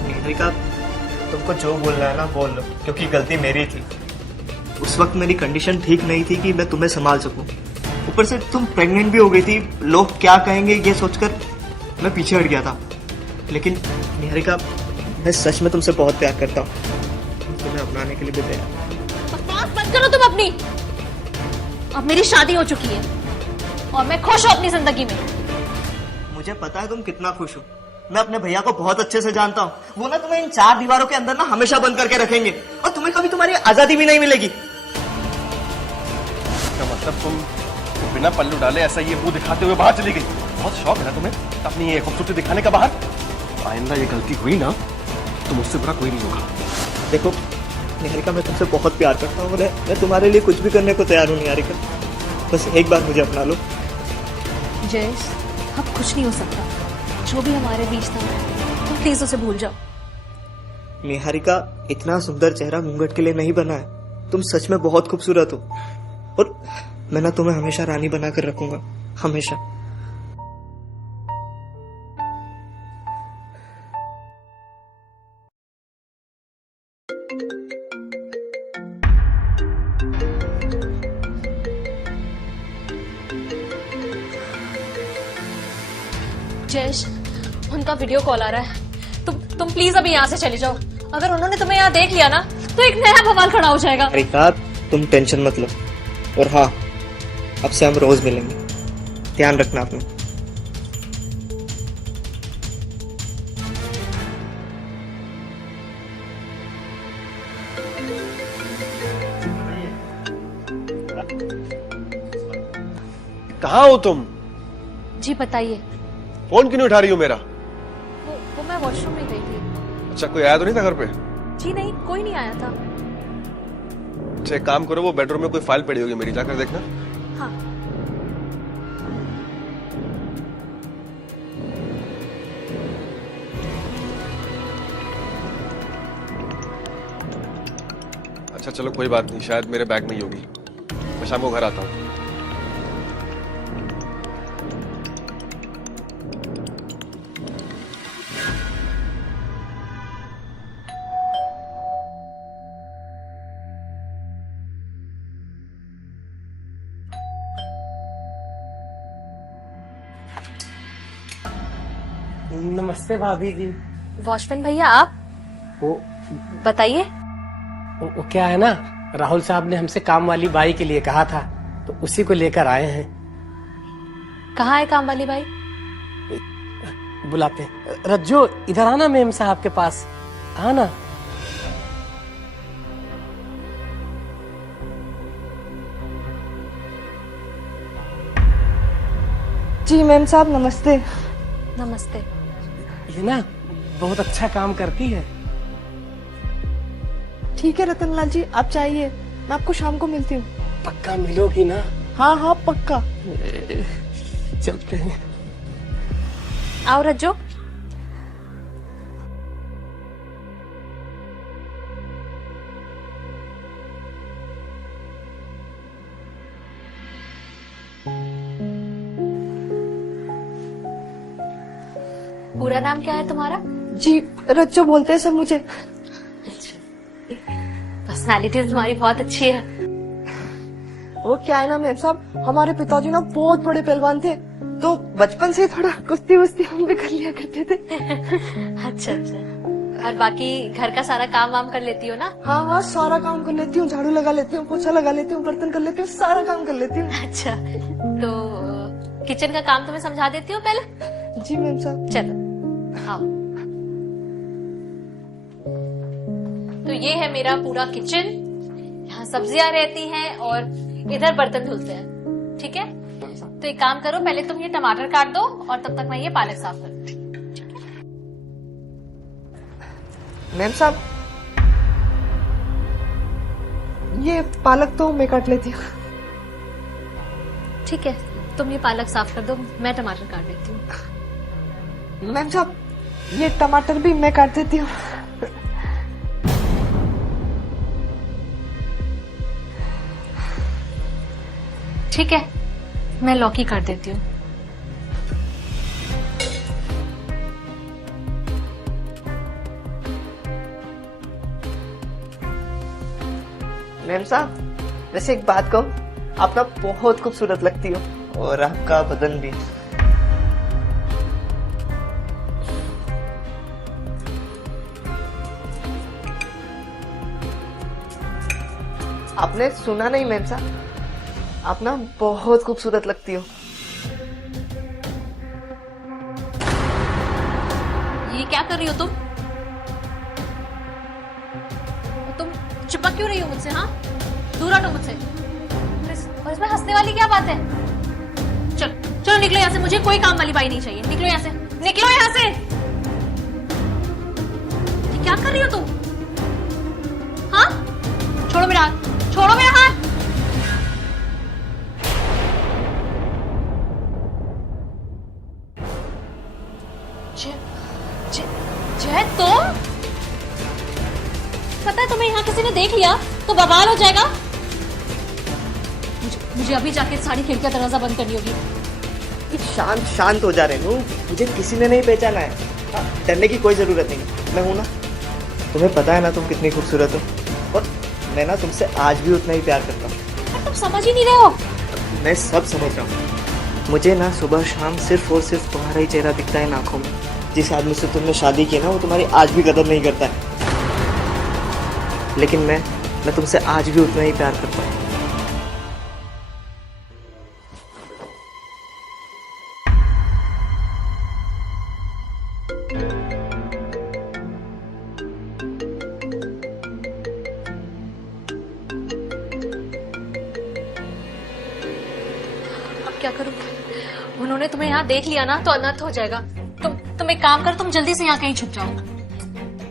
निहारिका तुमको जो बोलना है ना बोल लो, क्योंकि गलती मेरी थी। उस वक्त मेरी कंडीशन ठीक नहीं थी कि मैं तुम्हें संभाल सकूं। ऊपर से तुम प्रेग्नेंट भी हो गई थी, लोग क्या कहेंगे ये सोचकर मैं पीछे हट गया था। लेकिन निहारिका मैं सच में तुमसे बहुत प्यार करता हूँ, तुम्हें अपनाने के लिए भी तैयार। बात मत करो तुम अपनी। अब मेरी शादी हो चुकी है और मैं खुश हूँ अपनी जिंदगी में। मुझे पता है तुम कितना खुश हो। मैं अपने भैया को बहुत अच्छे से जानता हूँ। वो ना तुम्हें इन 4 दीवारों के अंदर ना हमेशा बंद करके रखेंगे और तुम्हें कभी तुम्हारी आजादी भी नहीं मिलेगी। मतलब तुम बिना पल्लू डाले ऐसा ये मुंह दिखाते हुए बाहर चली गई? बहुत शौक है ना तुम्हें अपनी ये खूबसूरती दिखाने का बाहर? आइंदा ये गलती हुई ना तो मुझसे बुरा कोई नहीं होगा। देखो निहारिका मैं तुमसे बहुत प्यार करता हूँ। मैं तुम्हारे लिए कुछ भी करने को तैयार हूँ निहारिका। बस एक बार मुझे अपना लो। जयेश अब कुछ नहीं हो सकता। जो भी हमारे बीच था तुम प्लीज उसे भूल जाओ। निहारिका इतना सुंदर चेहरा घूंघट के लिए नहीं बना है। तुम सच में बहुत खूबसूरत हो और मैं ना तुम्हें हमेशा रानी बनाकर रखूंगा, हमेशा। जयेश उनका वीडियो कॉल आ रहा है। तुम प्लीज अभी यहाँ से चले जाओ। अगर उन्होंने तुम्हें यहाँ देख लिया ना तो एक नया बवाल खड़ा हो जाएगा। निहारिका तुम टेंशन मत लो। और हाँ अब से हम रोज मिलेंगे, ध्यान रखना अपना। कहाँ हो तुम? जी बताइए। फोन क्यों नहीं उठा रही हो मेरा? वो मैं वॉशरूम में गई थी। अच्छा कोई आया तो नहीं था घर पे? जी नहीं, कोई नहीं आया था। अच्छा एक काम करो, वो बेडरूम में कोई फाइल पड़ी होगी मेरी, जाकर देखना। हाँ। अच्छा चलो कोई बात नहीं, शायद मेरे बैग में ही होगी। मैं शाम को घर आता हूँ। नमस्ते भाभी जी। वॉचमैन भैया आप? वो बताइए। वो क्या है ना, राहुल साहब ने हमसे काम वाली बाई के लिए कहा था, तो उसी को लेकर आए हैं। कहाँ है काम वाली बाई? बुलाते हैं। रज्जो इधर आना मेम साहब के पास, आना। जी मैम साहब नमस्ते। नमस्ते। ये ना बहुत अच्छा काम करती है। ठीक है रतनलाल जी, आप चाहिए, मैं आपको शाम को मिलती हूँ। पक्का मिलोगी ना? हाँ हाँ पक्का। चलते हैं। आओ रज्जो। पूरा नाम क्या है तुम्हारा? जी रज्जो बोलते हैं सब मुझे। पर्सनालिटी तुम्हारी बहुत अच्छी है। वो क्या है ना मेम साहब, हमारे पिताजी ना बहुत बड़े पहलवान थे, तो बचपन से थोड़ा कुश्ती वुस्ती हम भी कर लिया करते थे। अच्छा अच्छा। और बाकी घर का सारा काम वाम कर लेती हो ना? हाँ हाँ, सारा काम कर लेती हूँ, झाड़ू लगा लेती हूँ, पोछा लगा लेती हूँ, बर्तन कर लेती हूँ, सारा काम कर लेती हूँ। अच्छा, तो किचन का काम तुम्हें समझा देती हूँ पहले? जी मैम साहब। चलो आओ। तो ये है मेरा पूरा किचन, यहाँ सब्जियां रहती हैं और इधर बर्तन धुलते हैं, ठीक है? तो एक काम करो, पहले तुम ये टमाटर काट दो और तब तक मैं ये पालक साफ कर दूँ। मैम साहब, ये पालक तो मैं काट लेती हूँ। ठीक है, तुम ये पालक साफ कर दो, मैं टमाटर काट देती हूँ। मैम साहब, ये टमाटर भी मैं काट देती हूँ। ठीक है, मैं लौकी काट देती हूँ। मैम साहब, वैसे एक बात कहूँ, आप ना बहुत खूबसूरत लगती हो और आपका बदन भी। आपने सुना नहीं मैम साहब, आप ना बहुत खूबसूरत लगती हो। ये क्या कर रही हो तुम? तुम चिपक क्यों रही हो मुझसे? हाँ, दूर हटो मुझसे। और इसमें हंसने वाली क्या बात है? चलो चलो निकलो यहाँ से, मुझे कोई काम वाली बाई नहीं चाहिए। निकलो यहाँ से, निकलो यहाँ से। ये क्या कर रही हो तुम? हाँ, छोड़ो मेरा हाथ, छोड़ो मेरा हाथ। जय, तुम? पता है तुम्हें यहाँ किसी ने देख लिया तो बवाल हो जाएगा। मुझे अभी जाके सारी खिड़कियां दरवाजा बंद करनी होगी। शांत शांत हो जा रहे हो, मुझे किसी ने नहीं पहचाना है। डरने की कोई जरूरत नहीं, मैं हूं ना। तुम्हें पता है ना तुम कितनी खूबसूरत हो, और मैं ना तुमसे आज भी उतना ही प्यार करता हूँ। तुम समझ ही नहीं रहे हो। मैं सब समझ रहा हूँ। मुझे ना सुबह शाम सिर्फ और सिर्फ तुम्हारा ही चेहरा दिखता है आंखों में। जिस आदमी से तुमने शादी की ना, वो तुम्हारी आज भी कदर नहीं करता है, लेकिन मैं तुमसे आज भी उतना ही प्यार करता हूँ। अब क्या करूं? उन्होंने तुम्हें यहाँ देख लिया ना तो अनर्थ हो जाएगा। तुम एक काम करो, तुम जल्दी से यहाँ कहीं छुप जाओ।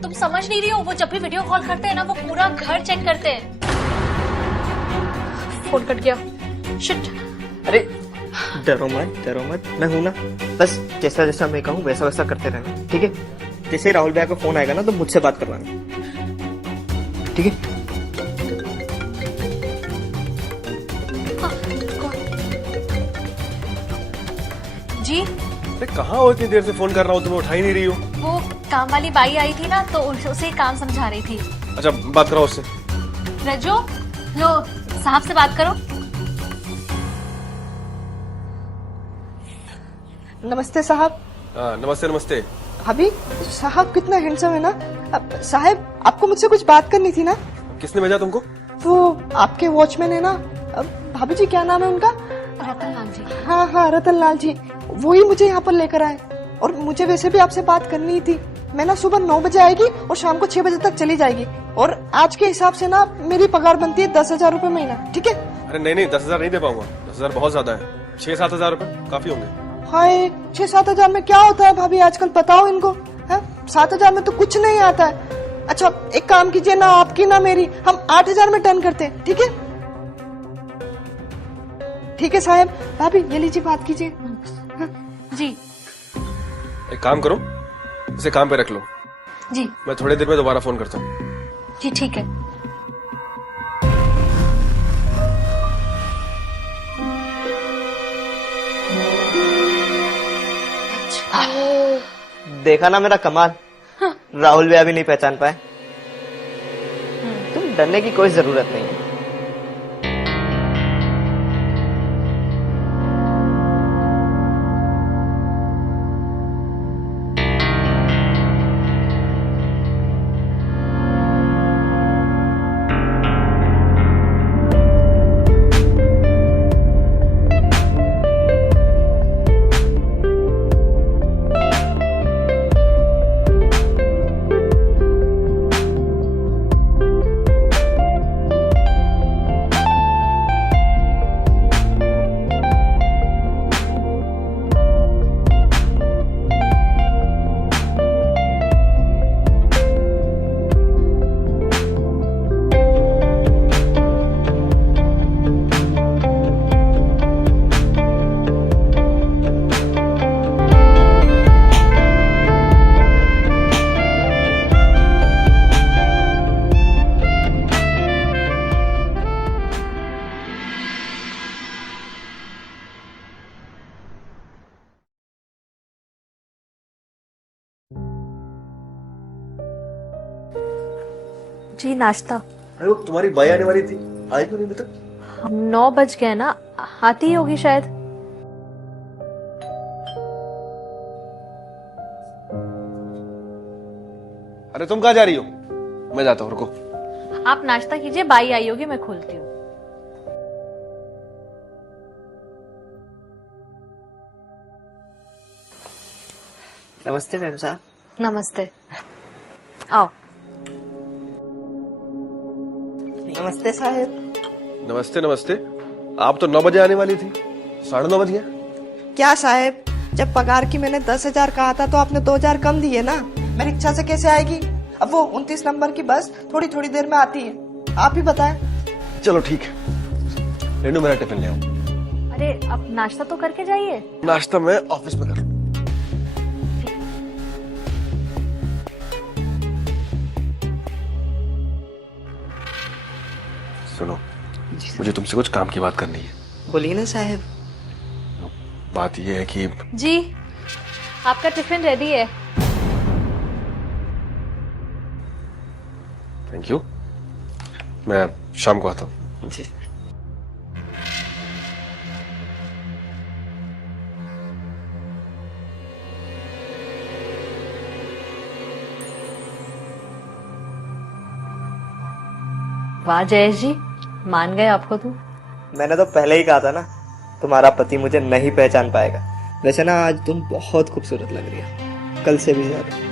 तुम समझ नहीं रही हो, वो जब भी वीडियो कॉल करते हैं ना, वो पूरा घर चेक करते हैं। फोन कट गया। शिट। अरे डरो मत, मैं हूं ना। बस जैसा जैसा मैं कहूँ वैसा वैसा करते रहना, ठीक है? जैसे राहुल भैया का फोन आएगा ना, तो मुझसे बात करवाना, ठीक है? जी मैं कहाँ हो? इतनी देर से फोन कर रहा हूँ, तुम्हें उठा ही नहीं रही हो। वो काम वाली बाई आई थी ना, तो उसे काम समझा रही थी। अच्छा, बात कराओ उससे। रजो, लो साहब से बात करो। नमस्ते साहब। नमस्ते नमस्ते। भाभी, साहब कितना हैंडसम है ना। साहब, आपको मुझसे कुछ बात करनी थी ना। किसने भेजा तुमको? वो आपके वॉचमैन है ना। भाभी जी, क्या नाम है उनका? रतनलाल जी। हाँ, रतनलाल जी, वो ही मुझे यहाँ पर लेकर आए। और मुझे वैसे भी आपसे बात करनी थी। मैं ना सुबह 9 बजे आएगी और शाम को 6 बजे तक चली जाएगी। और आज के हिसाब से ना मेरी पगार बनती है 10,000 रुपए महीना, ठीक है? अरे नहीं, 10,000 नहीं दे पाऊंगा। 10,000 बहुत ज्यादा है। 6-7 हजार रुपए काफी होंगे। हाय, 6-7 हजार में क्या होता है भाभी आजकल, बताओ इनको। 7 हजार में तो कुछ नहीं आता है। अच्छा, एक काम कीजिए ना, आपकी ना मेरी, हम 8 हजार में डन करते हैं, ठीक है? ठीक है साहब। भाभी, ये लीजिए, बात कीजिए। जी। एक काम करो, इसे काम पे रख लो। जी। मैं थोड़ी देर में दोबारा फोन करता हूँ। जी ठीक है। देखा ना मेरा कमाल। राहुल भैया भी नहीं पहचान पाए। तुम डरने की कोई जरूरत नहीं है। जी नाश्ता। अरे वो तुम्हारी बाई आने वाली थी, आई क्यों नहीं अभी तक? हम 9 बज गए ना, आती ही होगी शायद। अरे तुम कहाँ जा रही हो? मैं जाता हूँ, रुको। आप नाश्ता कीजिए, बाई आई होगी, मैं खोलती हूँ। नमस्ते मैम साहब। नमस्ते, आओ। नमस्ते साहब। नमस्ते नमस्ते। आप तो 9 बजे आने वाली थी, 9:30 बज गया। क्या साहब, जब पगार की मैंने 10,000 कहा था तो आपने 2,000 कम दिए ना। मैं रिक्शा से कैसे आएगी? अब वो 29 नंबर की बस थोड़ी थोड़ी देर में आती है, आप ही बताएं। चलो ठीक है, रेनू मेरा टिफिन ले आओ। अरे अब नाश्ता तो करके जाइए। नाश्ता मैं ऑफिस में कर लूं। सुनो, मुझे तुमसे कुछ काम की बात करनी है। बोलिए ना साहब। बात यह है कि जी, आपका टिफिन रेडी है। थैंक यू, मैं शाम को आता हूँ। जी। वाह जयेश जी, मान गए आपको तो। मैंने तो पहले ही कहा था ना, तुम्हारा पति मुझे नहीं पहचान पाएगा। वैसे ना आज तुम बहुत खूबसूरत लग रही हो, कल से भी ज्यादा।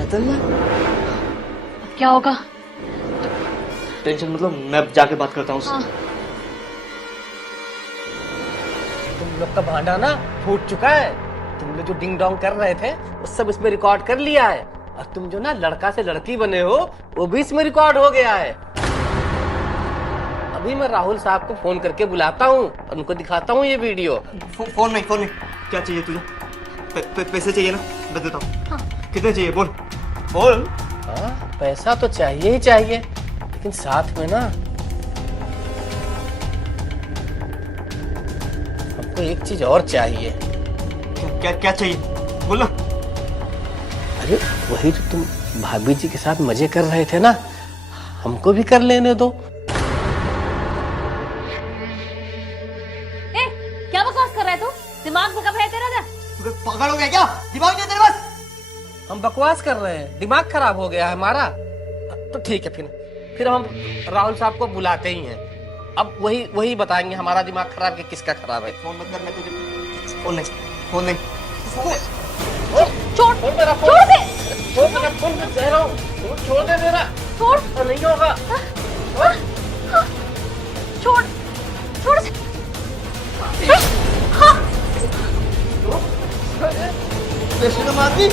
अब क्या होगा? टेंशन मतलब मैं जाके बात करता हूँ। हाँ। तुम लोग का भांडा ना फूट चुका है। तुम लोग जो डिंग डोंग कर रहे थे वो सब इसमें रिकॉर्ड कर लिया है, और तुम जो ना लड़का से लड़की बने हो वो भी इसमें रिकॉर्ड हो गया है। अभी मैं राहुल साहब को फोन करके बुलाता हूँ और उनको दिखाता हूँ ये वीडियो। फोन नहीं क्या चाहिए तुझे? पैसे चाहिए ना? बता देता हूँ। हाँ। कितने चाहिए बोल बोल। हाँ? पैसा तो चाहिए ही चाहिए, लेकिन साथ में ना हमको एक चीज और चाहिए। क्या क्या चाहिए बोलो। अरे वही तो तुम भाभी जी के साथ मजे कर रहे थे ना, हमको भी कर लेने दो। ए, क्या बकवास कर रहा है तू? दिमाग में कब है तेरा? पागल हो गया क्या? दिमाग नहीं है तेरे पास? हम बकवास कर रहे हैं, दिमाग खराब हो गया है हमारा। तो ठीक है, फिर हम राहुल साहब को बुलाते ही हैं। अब वही बताएंगे हमारा दिमाग खराब कि किसका खराब है। फोन मत करना तुझे। फोन नहीं छोड़ मेरा फोन। छोड़ दे। छोड़ मेरा फोन, मैं कह रहा हूँ छोड़ दे मेरा। छोड़। नहीं होगा। छोड़। मारती।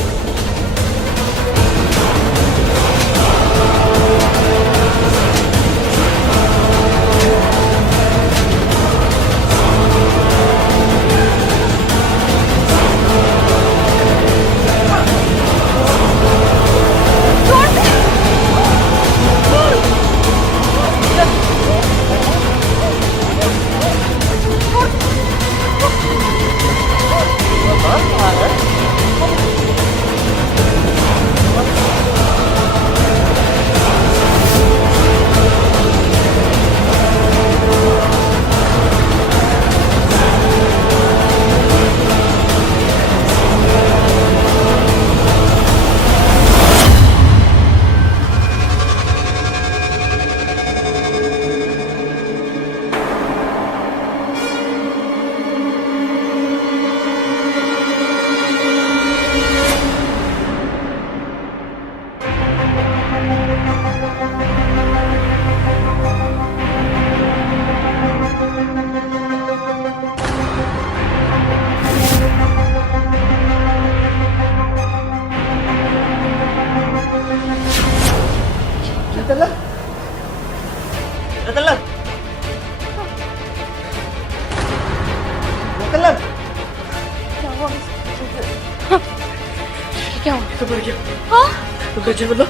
क्या हुआ? तो मर गया। हाँ? तो बच्चे मतलब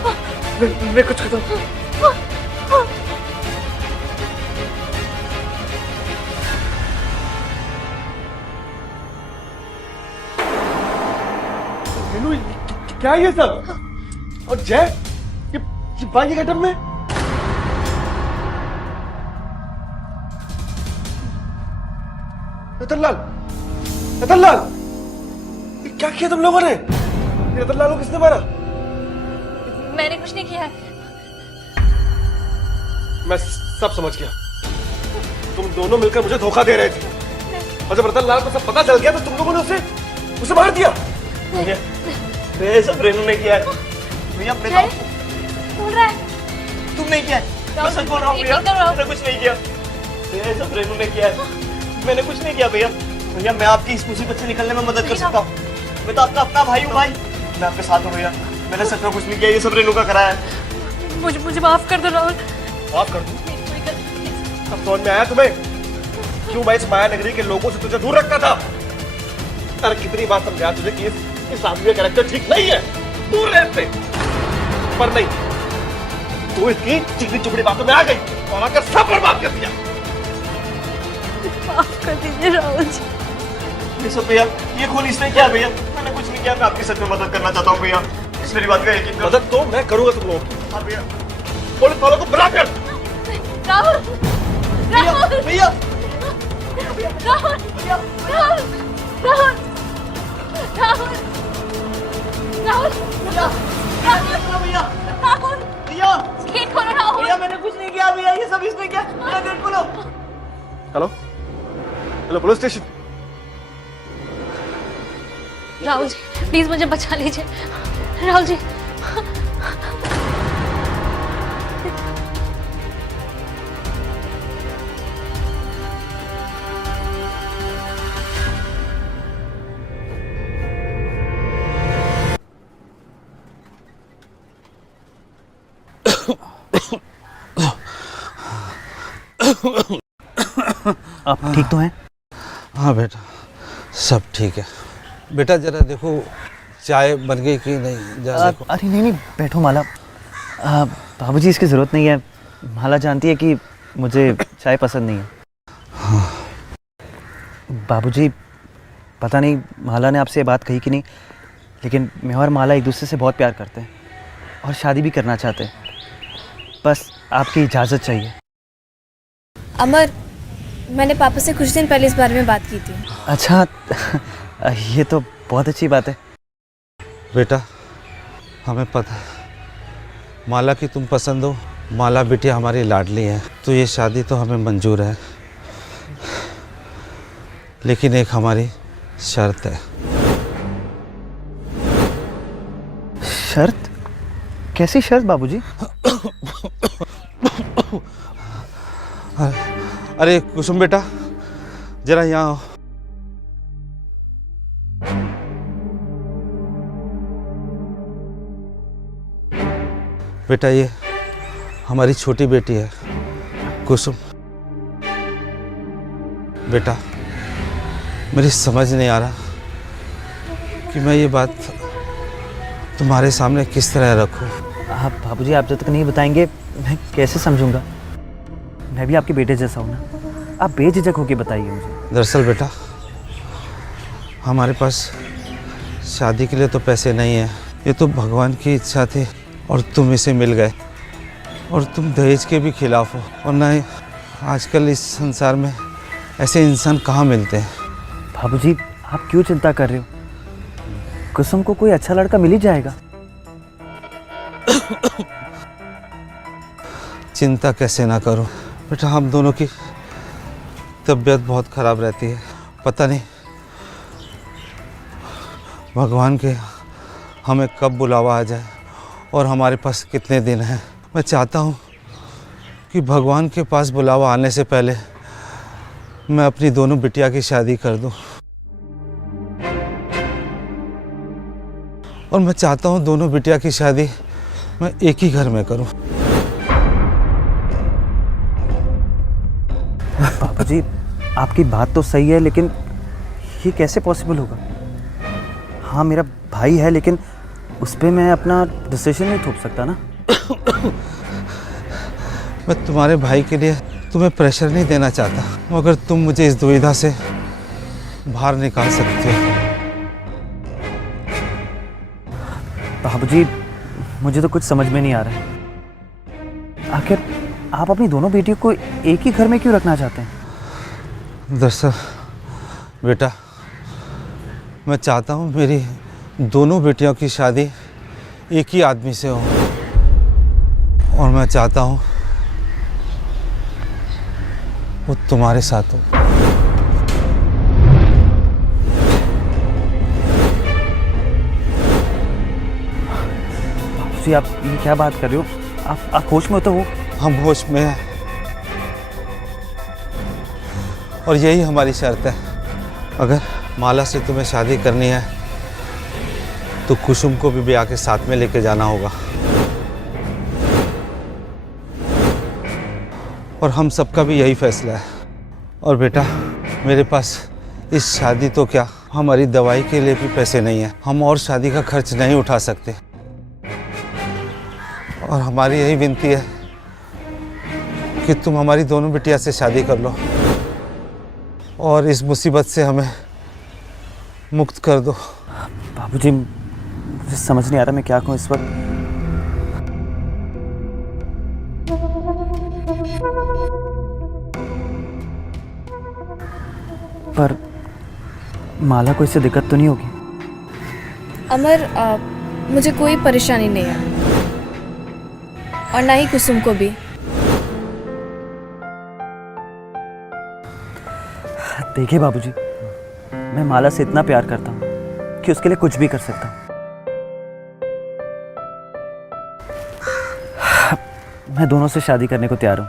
मैं कुछ करता हूँ। क्या ये सब? और जय ये बाकी घटम में रतनलाल, रतनलाल, ये क्या किया तुम लोगों ने? रतनलाल को किसने मारा? मैंने कुछ नहीं किया है। मैं सब समझ गया। तुम दोनों मिलकर मुझे धोखा दे रहे थे, और जब रतनलाल को सब पता चल गया तो तुम लोगों ने उसे मार दिया। ये सब रेनू ने किया है भैया। बोल रहा है तुम नहीं किया है? मैं सच बोल रहा हूँ भैया, मैंने कुछ नहीं किया। ये सब रेनू ने किया है, मैंने कुछ नहीं किया भैया। भैया मैं आपकी इस मुसीबत से निकलने में मदद कर सकता हूँ। मैं तो आपका अपना भाई हूँ भाई, मैं आपके साथ हूँ भैया। मैंने सच में कुछ नहीं किया, ये सब रेनू का कराया है। मुझे माफ कर दो राहुल। माफ कर दूं? अब समझ में आया तुम्हें क्यों मैं इस माया नगरी के लोगों से तुझे दूर रखता था? अरे कितनी बार समझाया तुझे कि इस आदमी का कैरेक्टर ठीक नहीं है, दूर रह इससे। पर नहीं, तू इसकी चिकनी चुपड़ी बातों में आ गई और आकर सब बर्बाद कर दिया। माफ कर दीजिए राहुल जी। ये सब भैया, ये खून इसने किया भैया, मैंने कुछ नहीं किया। मैं आपकी सच में मदद करना चाहता हूँ भैया, इस मेरी बात का यकीन करो। मदद तो मैं करूंगा तुम लोगों की। हाँ भैया। पुलिस वालों को बुला कर। राहुल, राहुल, भैया, राहुल, राहुल, राहुल, राहुल, राहुल, भैया, राहुल, भैया, गेट खोलो राहुल। भैया मैंने कुछ नहीं किया भैया, ये सब इसने किया। मेरा गेट खोलो। Hello, hello police station. Rahul ji please मुझे बचा लीजिए। राहुल जी आप ठीक तो हैं? हाँ बेटा, सब ठीक है। बेटा जरा देखो चाय बन गई कि नहीं, जरा देखो। अरे नहीं बैठो माला, बाबूजी इसकी ज़रूरत नहीं है। माला जानती है कि मुझे चाय पसंद नहीं है। बाबूजी पता नहीं माला ने आपसे ये बात कही कि नहीं, लेकिन मैं और माला एक दूसरे से बहुत प्यार करते हैं और शादी भी करना चाहते हैं। बस आपकी इजाज़त चाहिए। अमर, मैंने पापा से कुछ दिन पहले इस बारे में बात की थी। अच्छा, ये तो बहुत अच्छी बात है। बेटा, हमें पता है माला की तुम पसंद हो। माला बिटिया हमारी लाडली है, तो ये शादी तो हमें मंजूर है, लेकिन एक हमारी शर्त है। शर्त? कैसी शर्त बाबूजी? अरे कुसुम बेटा, जरा यहाँ आओ। बेटा, ये हमारी छोटी बेटी है कुसुम। बेटा, मेरी समझ नहीं आ रहा कि मैं ये बात तुम्हारे सामने किस तरह रखूं। आप बाबूजी, आप जब तक नहीं बताएंगे मैं कैसे समझूंगा? मैं भी आपके बेटे जैसा हूँ ना। आप बेझिझक होके बताइए मुझे। दरअसल बेटा, हमारे पास शादी के लिए तो पैसे नहीं है। ये तो भगवान की इच्छा थी और तुम इसे मिल गए, और तुम दहेज के भी खिलाफ हो। और ना ही आजकल इस संसार में ऐसे इंसान कहाँ मिलते हैं। बाबूजी, आप क्यों चिंता कर रहे हो? कुसुम को कोई अच्छा लड़का मिल ही जाएगा। चिंता कैसे ना करो बेटा, हम दोनों की तबीयत बहुत ख़राब रहती है। पता नहीं भगवान के हमें कब बुलावा आ जाए और हमारे पास कितने दिन हैं। मैं चाहता हूँ कि भगवान के पास बुलावा आने से पहले मैं अपनी दोनों बिटिया की शादी कर दूँ, और मैं चाहता हूँ दोनों बिटिया की शादी मैं एक ही घर में करूँ। बाबूजी, आपकी बात तो सही है, लेकिन ये कैसे पॉसिबल होगा? हाँ, मेरा भाई है, लेकिन उस पर मैं अपना डिसीजन नहीं थोप सकता ना। मैं तुम्हारे भाई के लिए तुम्हें प्रेशर नहीं देना चाहता, मगर तुम मुझे इस दुविधा से बाहर निकाल सकते हो। बाबूजी, मुझे तो कुछ समझ में नहीं आ रहा है। आखिर आप अपनी दोनों बेटियों को एक ही घर में क्यों रखना चाहते हैं? दरअसल बेटा, मैं चाहता हूँ मेरी दोनों बेटियों की शादी एक ही आदमी से हो, और मैं चाहता हूँ वो तुम्हारे साथ हो। बाबूजी, आप ये क्या बात कर रहे हो? आप होश में तो हो? हम होश में हैं, और यही हमारी शर्त है। अगर माला से तुम्हें शादी करनी है तो कुसुम को भी ब्याह के साथ में लेके जाना होगा, और हम सबका भी यही फैसला है। और बेटा, मेरे पास इस शादी तो क्या, हमारी दवाई के लिए भी पैसे नहीं है। हम और शादी का खर्च नहीं उठा सकते, और हमारी यही विनती है कि तुम हमारी दोनों बिटिया से शादी कर लो और इस मुसीबत से हमें मुक्त कर दो। बाबूजी, मुझे समझ नहीं आ रहा मैं क्या कहूँ इस वक्त। पर माला को इससे दिक्कत तो नहीं होगी? अमर, मुझे कोई परेशानी नहीं है, और ना ही कुसुम को भी। देखिए बाबूजी, मैं माला से इतना प्यार करता हूँ कि उसके लिए कुछ भी कर सकता हूँ। मैं दोनों से शादी करने को तैयार हूँ।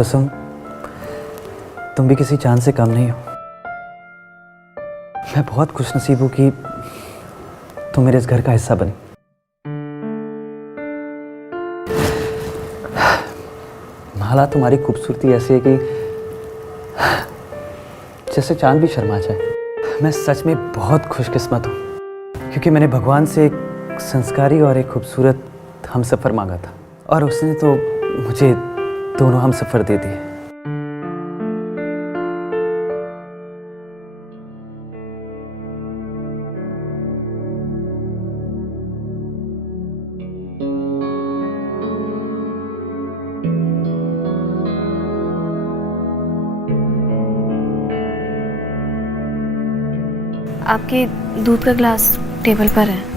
कसम, तुम भी किसी चांद से कम नहीं हो। मैं बहुत खुशनसीब हूँ कि तुम मेरे इस घर का हिस्सा बनी। माला, तुम्हारी खूबसूरती ऐसी है कि जैसे चांद भी शर्मा जाए। मैं सच में बहुत खुशकिस्मत हूँ क्योंकि मैंने भगवान से एक संस्कारी और एक खूबसूरत हमसफ़र मांगा था और उसने तो मुझे दोनों हमसफ़र दे दिए। आपके दूध का ग्लास टेबल पर है।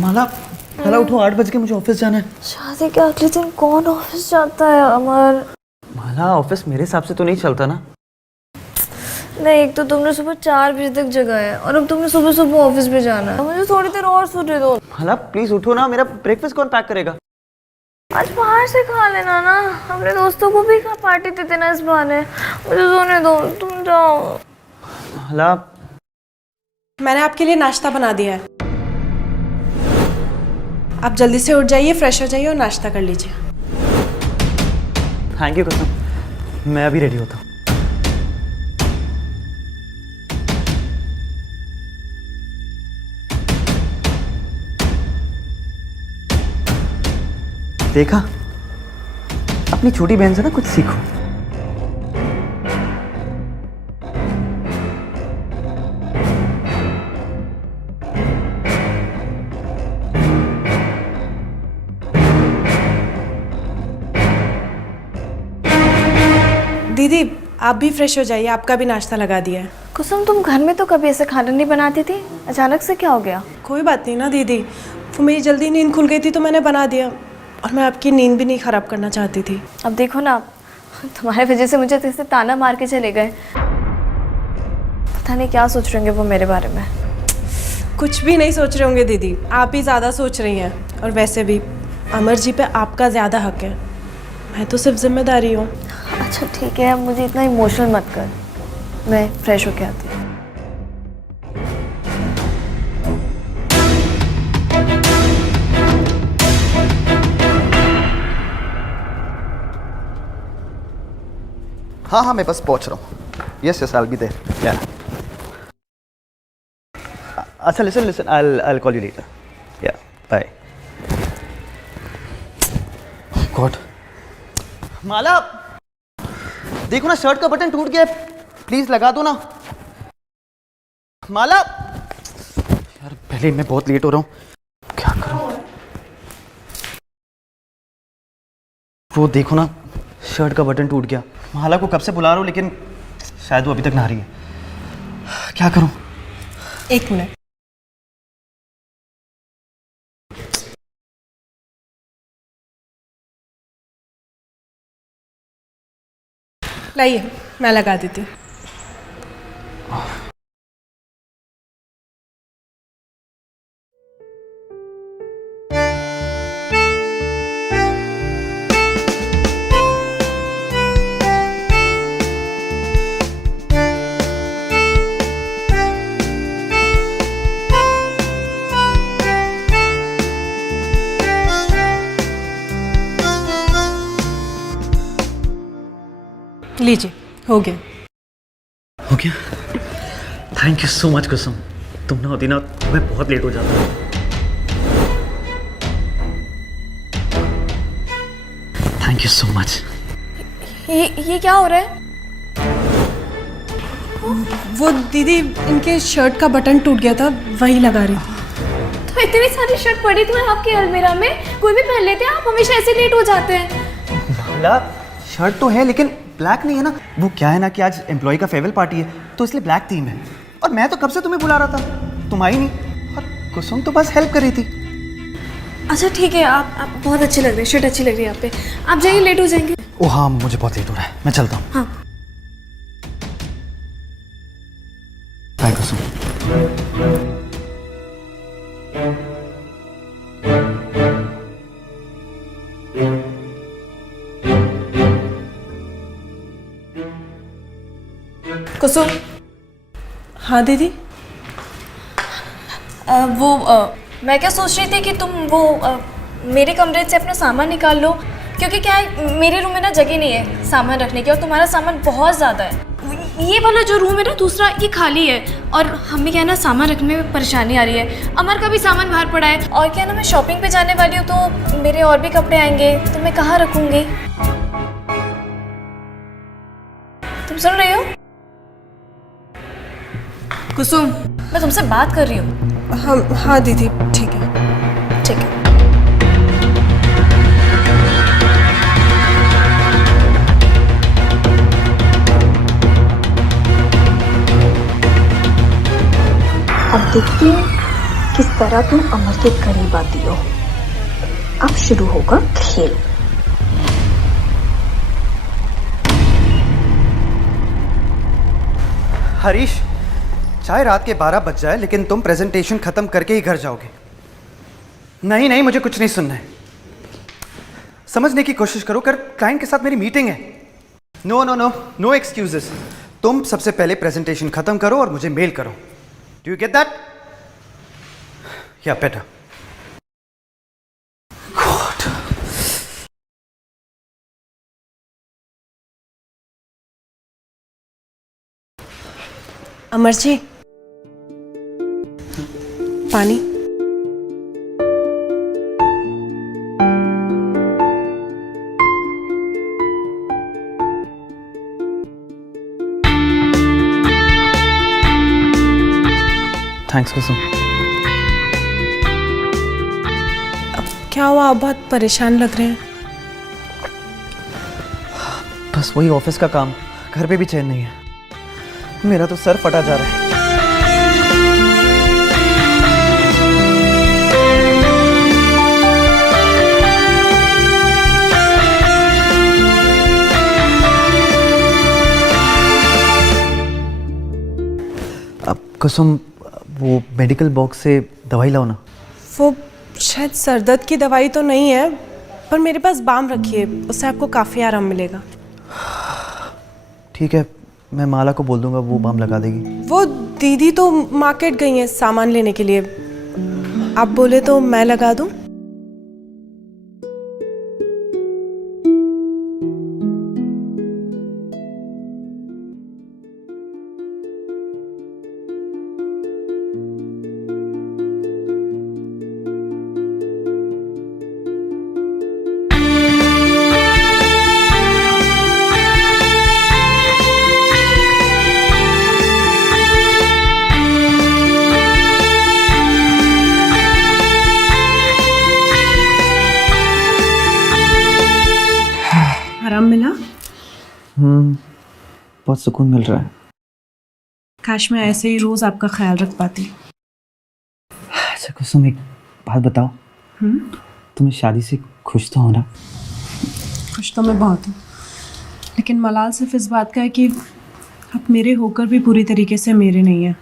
माला, माला उठो, 8 बज के मुझे ऑफिस जाना है। शादी के अगले दिन कौन ऑफिस जाता है अमर? माला, ऑफिस मेरे हिसाब से तो नहीं चलता ना। नहीं, एक तो तुमने सुबह 4 बजे तक जगाया है और अब तुमने सुबह सुबह ऑफिस पे जाना है। मुझे थोड़ी देर और सोने दो। माला प्लीज उठो ना, मेरा ब्रेकफास्ट कौन पैक करेगा? आज बाहर से खा लेना ना, अपने दोस्तों को भी पार्टी दे देना इस बहाने। मुझे सोने दो, तुम जाओ। माला, मैंने आपके लिए नाश्ता बना दिया है, आप जल्दी से उठ जाइए, फ्रेश हो जाइए और नाश्ता कर लीजिए। थैंक यू कसम, मैं अभी रेडी होता हूँ। देखा, अपनी छोटी बहन से ना कुछ सीखो। दीदी आप भी फ्रेश हो जाइए, आपका भी नाश्ता लगा दिया है। कुसुम तुम घर में तो कभी ऐसे खाना नहीं बनाती थी, अचानक से क्या हो गया? कोई बात नहीं ना दीदी, वो मेरी जल्दी नींद खुल गई थी तो मैंने बना दिया, और मैं आपकी नींद भी नहीं ख़राब करना चाहती थी। अब देखो ना, तुम्हारे वजह से मुझे तो ताना मार के चले गए। पता नहीं क्या सोच रहे होंगे वो मेरे बारे में। कुछ भी नहीं सोच रहे होंगे दीदी, आप ही ज़्यादा सोच रही हैं। और वैसे भी अमर जी पे आपका ज़्यादा हक है, मैं तो सिर्फ जिम्मेदारी हूँ। अच्छा ठीक है, अब मुझे इतना इमोशनल मत कर, मैं फ्रेश होके आती हूँ। हाँ हाँ मैं बस पहुंच रहा हूँ। Yes yes I will be there. Yeah अच्छा listen I call you later. Yeah bye. गॉड माला, देखो ना शर्ट का बटन टूट गया है, प्लीज लगा दो ना। माला यार पहले मैं बहुत लेट हो रहा हूँ, क्या करूँ? वो देखो ना शर्ट का बटन टूट गया। माला को कब से बुला रहा हूँ लेकिन शायद वो अभी तक नहा रही है, क्या करूँ? एक मिनट। लाइए मैं लगा देती हूँ। लीजिए, हो गया। हो गया? थैंक यू सो मच कुसुम, तुम ना होती ना मैं बहुत लेट हो जाता। Thank you so much. ये क्या हो रहा है? वो दीदी इनके शर्ट का बटन टूट गया था, वही लगा रही थी। तो इतनी सारी शर्ट पड़ी थी आपके अलमीरा में, कोई भी पहन लेते हैं, आप हमेशा ऐसे लेट हो जाते हैं। माला शर्ट तो है लेकिन ब्लैक नहीं है ना। वो क्या है ना कि आज एम्प्लॉय का फेयरवेल पार्टी है तो इसलिए ब्लैक थीम है, और मैं तो कब से तुम्हें बुला रहा था, तुम आई नहीं, और कुसुम तो बस हेल्प कर रही थी। अच्छा ठीक है, आप बहुत अच्छे लग रहे हैं, शर्ट अच्छी लग रही है आप पे। आप जाइए, लेट हो जाएंगे। ओ हाँ मुझे बहुत लेट हो रहा है, मैं चलता हूँ। हाँ बाय कुसुम। कुसुम। हाँ दीदी। मैं क्या सोच रही थी कि तुम मेरे कमरे से अपना सामान निकाल लो, क्योंकि क्या है मेरे रूम में ना जगह नहीं है सामान रखने की, और तुम्हारा सामान बहुत ज़्यादा है। ये वाला जो रूम है ना दूसरा, ये खाली है, और हमें क्या है ना सामान रखने में परेशानी आ रही है। अमर का भी सामान बाहर पड़ा है, और क्या है ना मैं शॉपिंग पे जाने वाली हूँ तो मेरे और भी कपड़े आएंगे, तो मैं कहाँ रखूँगी? तुम सुन रही हो कुसुम? मैं तुमसे बात कर रही हूँ। हाँ दीदी ठीक है। ठीक है। अब देखते हैं किस तरह तुम अमर के करीब आती हो। अब शुरू होगा खेल। हरीश, चाहे रात के 12 बज जाए लेकिन तुम प्रेजेंटेशन खत्म करके ही घर जाओगे। नहीं नहीं मुझे कुछ नहीं सुनना है, समझने की कोशिश करो, कर क्लाइंट के साथ मेरी मीटिंग है। No no no no excuses. तुम सबसे पहले प्रेजेंटेशन खत्म करो और मुझे मेल करो। Do you get that? या बेटर। अमर जी पानी। थैंक्स कुसुम। अब क्या हुआ, आप बहुत परेशान लग रहे हैं। बस वही ऑफिस का काम, घर पे भी चैन नहीं है। मेरा तो सर फटा जा रहा है। अब कुसुम, वो मेडिकल बॉक्स से दवाई लाओ ना। वो शायद सर दर्द की दवाई तो नहीं है, पर मेरे पास बाम रखी है, उससे आपको काफ़ी आराम मिलेगा। ठीक है, मैं माला को बोल दूंगा, वो बाम लगा देगी। वो दीदी तो मार्केट गई हैं सामान लेने के लिए, आप बोले तो मैं लगा दूं? आराम मिला? बहुत सुकून मिल रहा है। काश मैं ऐसे ही रोज आपका ख्याल रख पाती। अच्छा कुसुम, एक बात बताओ, तुम इस शादी से खुश तो हो ना? खुश तो मैं बहुत हूँ, लेकिन मलाल सिर्फ इस बात का है कि आप मेरे होकर भी पूरी तरीके से मेरे नहीं हैं।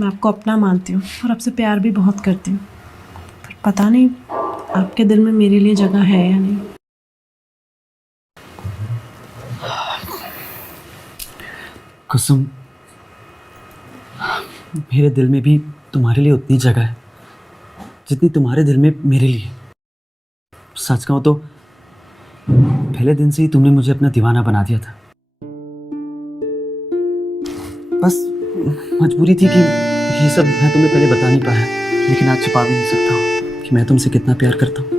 मैं आपको अपना मानती हूँ और आपसे प्यार भी बहुत करती हूँ, पर पता नहीं आपके दिल में मेरे लिए जगह है या नहीं। कुसुम, मेरे दिल में भी तुम्हारे लिए उतनी जगह है जितनी तुम्हारे दिल में मेरे लिए। सच कहूं तो पहले दिन से ही तुमने मुझे अपना दीवाना बना दिया था। बस मजबूरी थी कि ये सब मैं तुम्हें पहले बता नहीं पाया, लेकिन आज छुपा भी नहीं सकता हूँ कि मैं तुमसे कितना प्यार करता हूँ।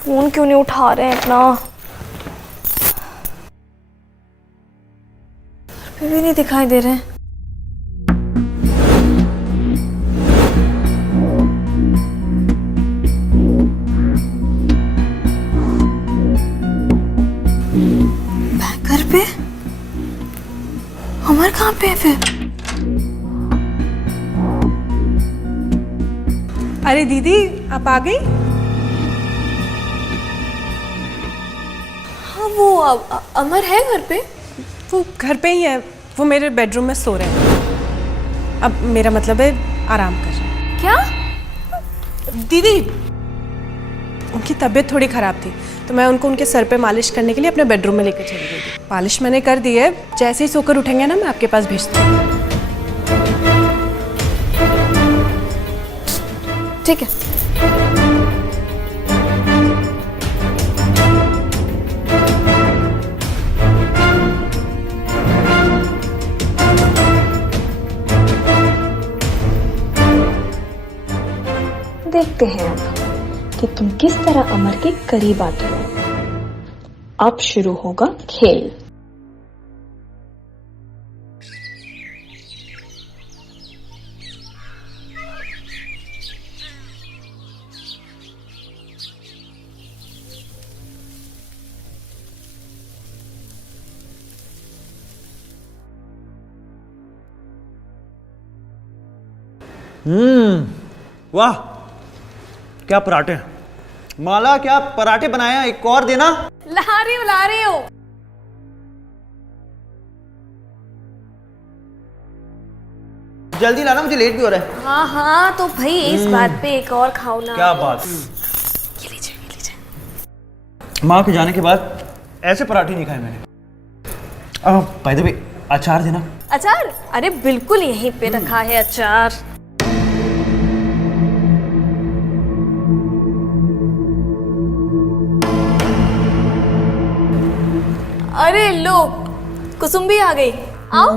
फोन क्यों नहीं उठा रहे हैं अपना? फिर भी नहीं दिखाई दे रहे हैं। घर पे? अमर कहाँ पे है फिर? अरे दीदी, आप आ गई? वो अमर है घर पे? वो घर पे ही है, वो मेरे बेडरूम में सो रहे हैं। अब मेरा मतलब है आराम कर रहे हैं। क्या? दीदी, उनकी तबीयत थोड़ी ख़राब थी, तो मैं उनको उनके सर पे मालिश करने के लिए अपने बेडरूम में लेकर चली गई थी। मालिश मैंने कर दी है, जैसे ही सोकर उठेंगे ना मैं आपके पास भेजती हूँ। ठीक है। देखते हैं अब कि तुम किस तरह अमर के करीब आते हो। अब शुरू होगा खेल। वाह क्या पराठे हैं। माला क्या पराठे बनाए हैं, एक और देना। ला रही हो। जल्दी लाना, मुझे लेट भी हो रहा है। हाँ हाँ तो भाई इस बात पे एक और खाओ ना। क्या बात। ये लीजिए। माँ के जाने के बाद ऐसे पराठे नहीं खाए मैंने। बाय द वे अचार देना। अचार? अरे बिल्कुल यहीं पे रखा है अचार। अरे लो, कुसुम भी आ गई। आओ।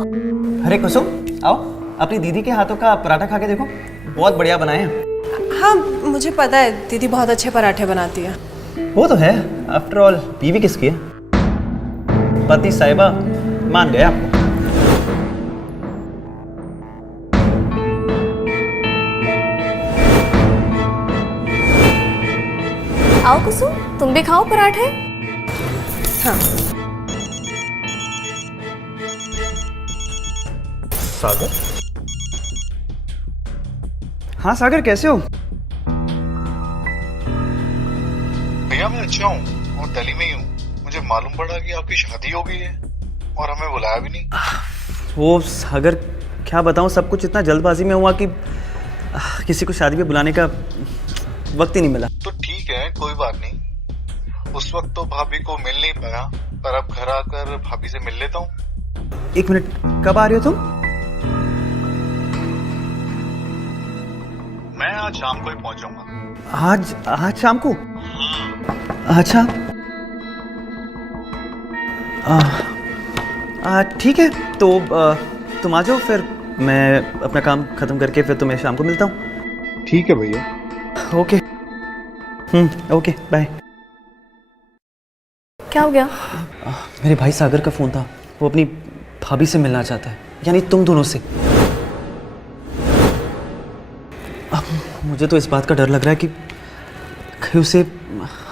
अरे कुसुम आओ, अपनी दीदी के हाथों का पराठा खा के देखो, बहुत बढ़िया बनाए हैं। हाँ मुझे पता है, दीदी बहुत अच्छे पराठे बनाती है। वो तो है, आफ्टर ऑल बीवी किसकी है? पति साहिबा मान गए आपको। आओ कुसुम, तुम भी खाओ पराठे। हाँ। सागर? हाँ सागर कैसे हो? भैया मैं अच्छा हूँ और दिल्ली में ही हूँ। मुझे मालूम पड़ा कि आपकी शादी हो गई है और हमें बुलाया भी नहीं। वो सागर क्या बताऊँ, सब कुछ इतना जल्दबाजी में हुआ कि किसी को शादी पे बुलाने का वक्त ही नहीं मिला। तो ठीक है, कोई बात नहीं। उस वक्त तो भाभी को मिल नहीं पाया, पर अब घर आकर भाभी से मिल लेता हूँ। एक मिनट, कब आ रहे हो तुम? मैं आज शाम को ही पहुंच जाऊंगा। आज शाम को? अच्छा ठीक है, तो तुम आ जाओ, फिर मैं अपना काम खत्म करके फिर तुम्हें शाम को मिलता हूँ। ठीक है भैया। ओके। Okay bye. क्या हो गया? मेरे भाई सागर का फोन था, वो अपनी भाभी से मिलना चाहता है, यानी तुम दोनों से। अब मुझे तो इस बात का डर लग रहा है कि कहीं उसे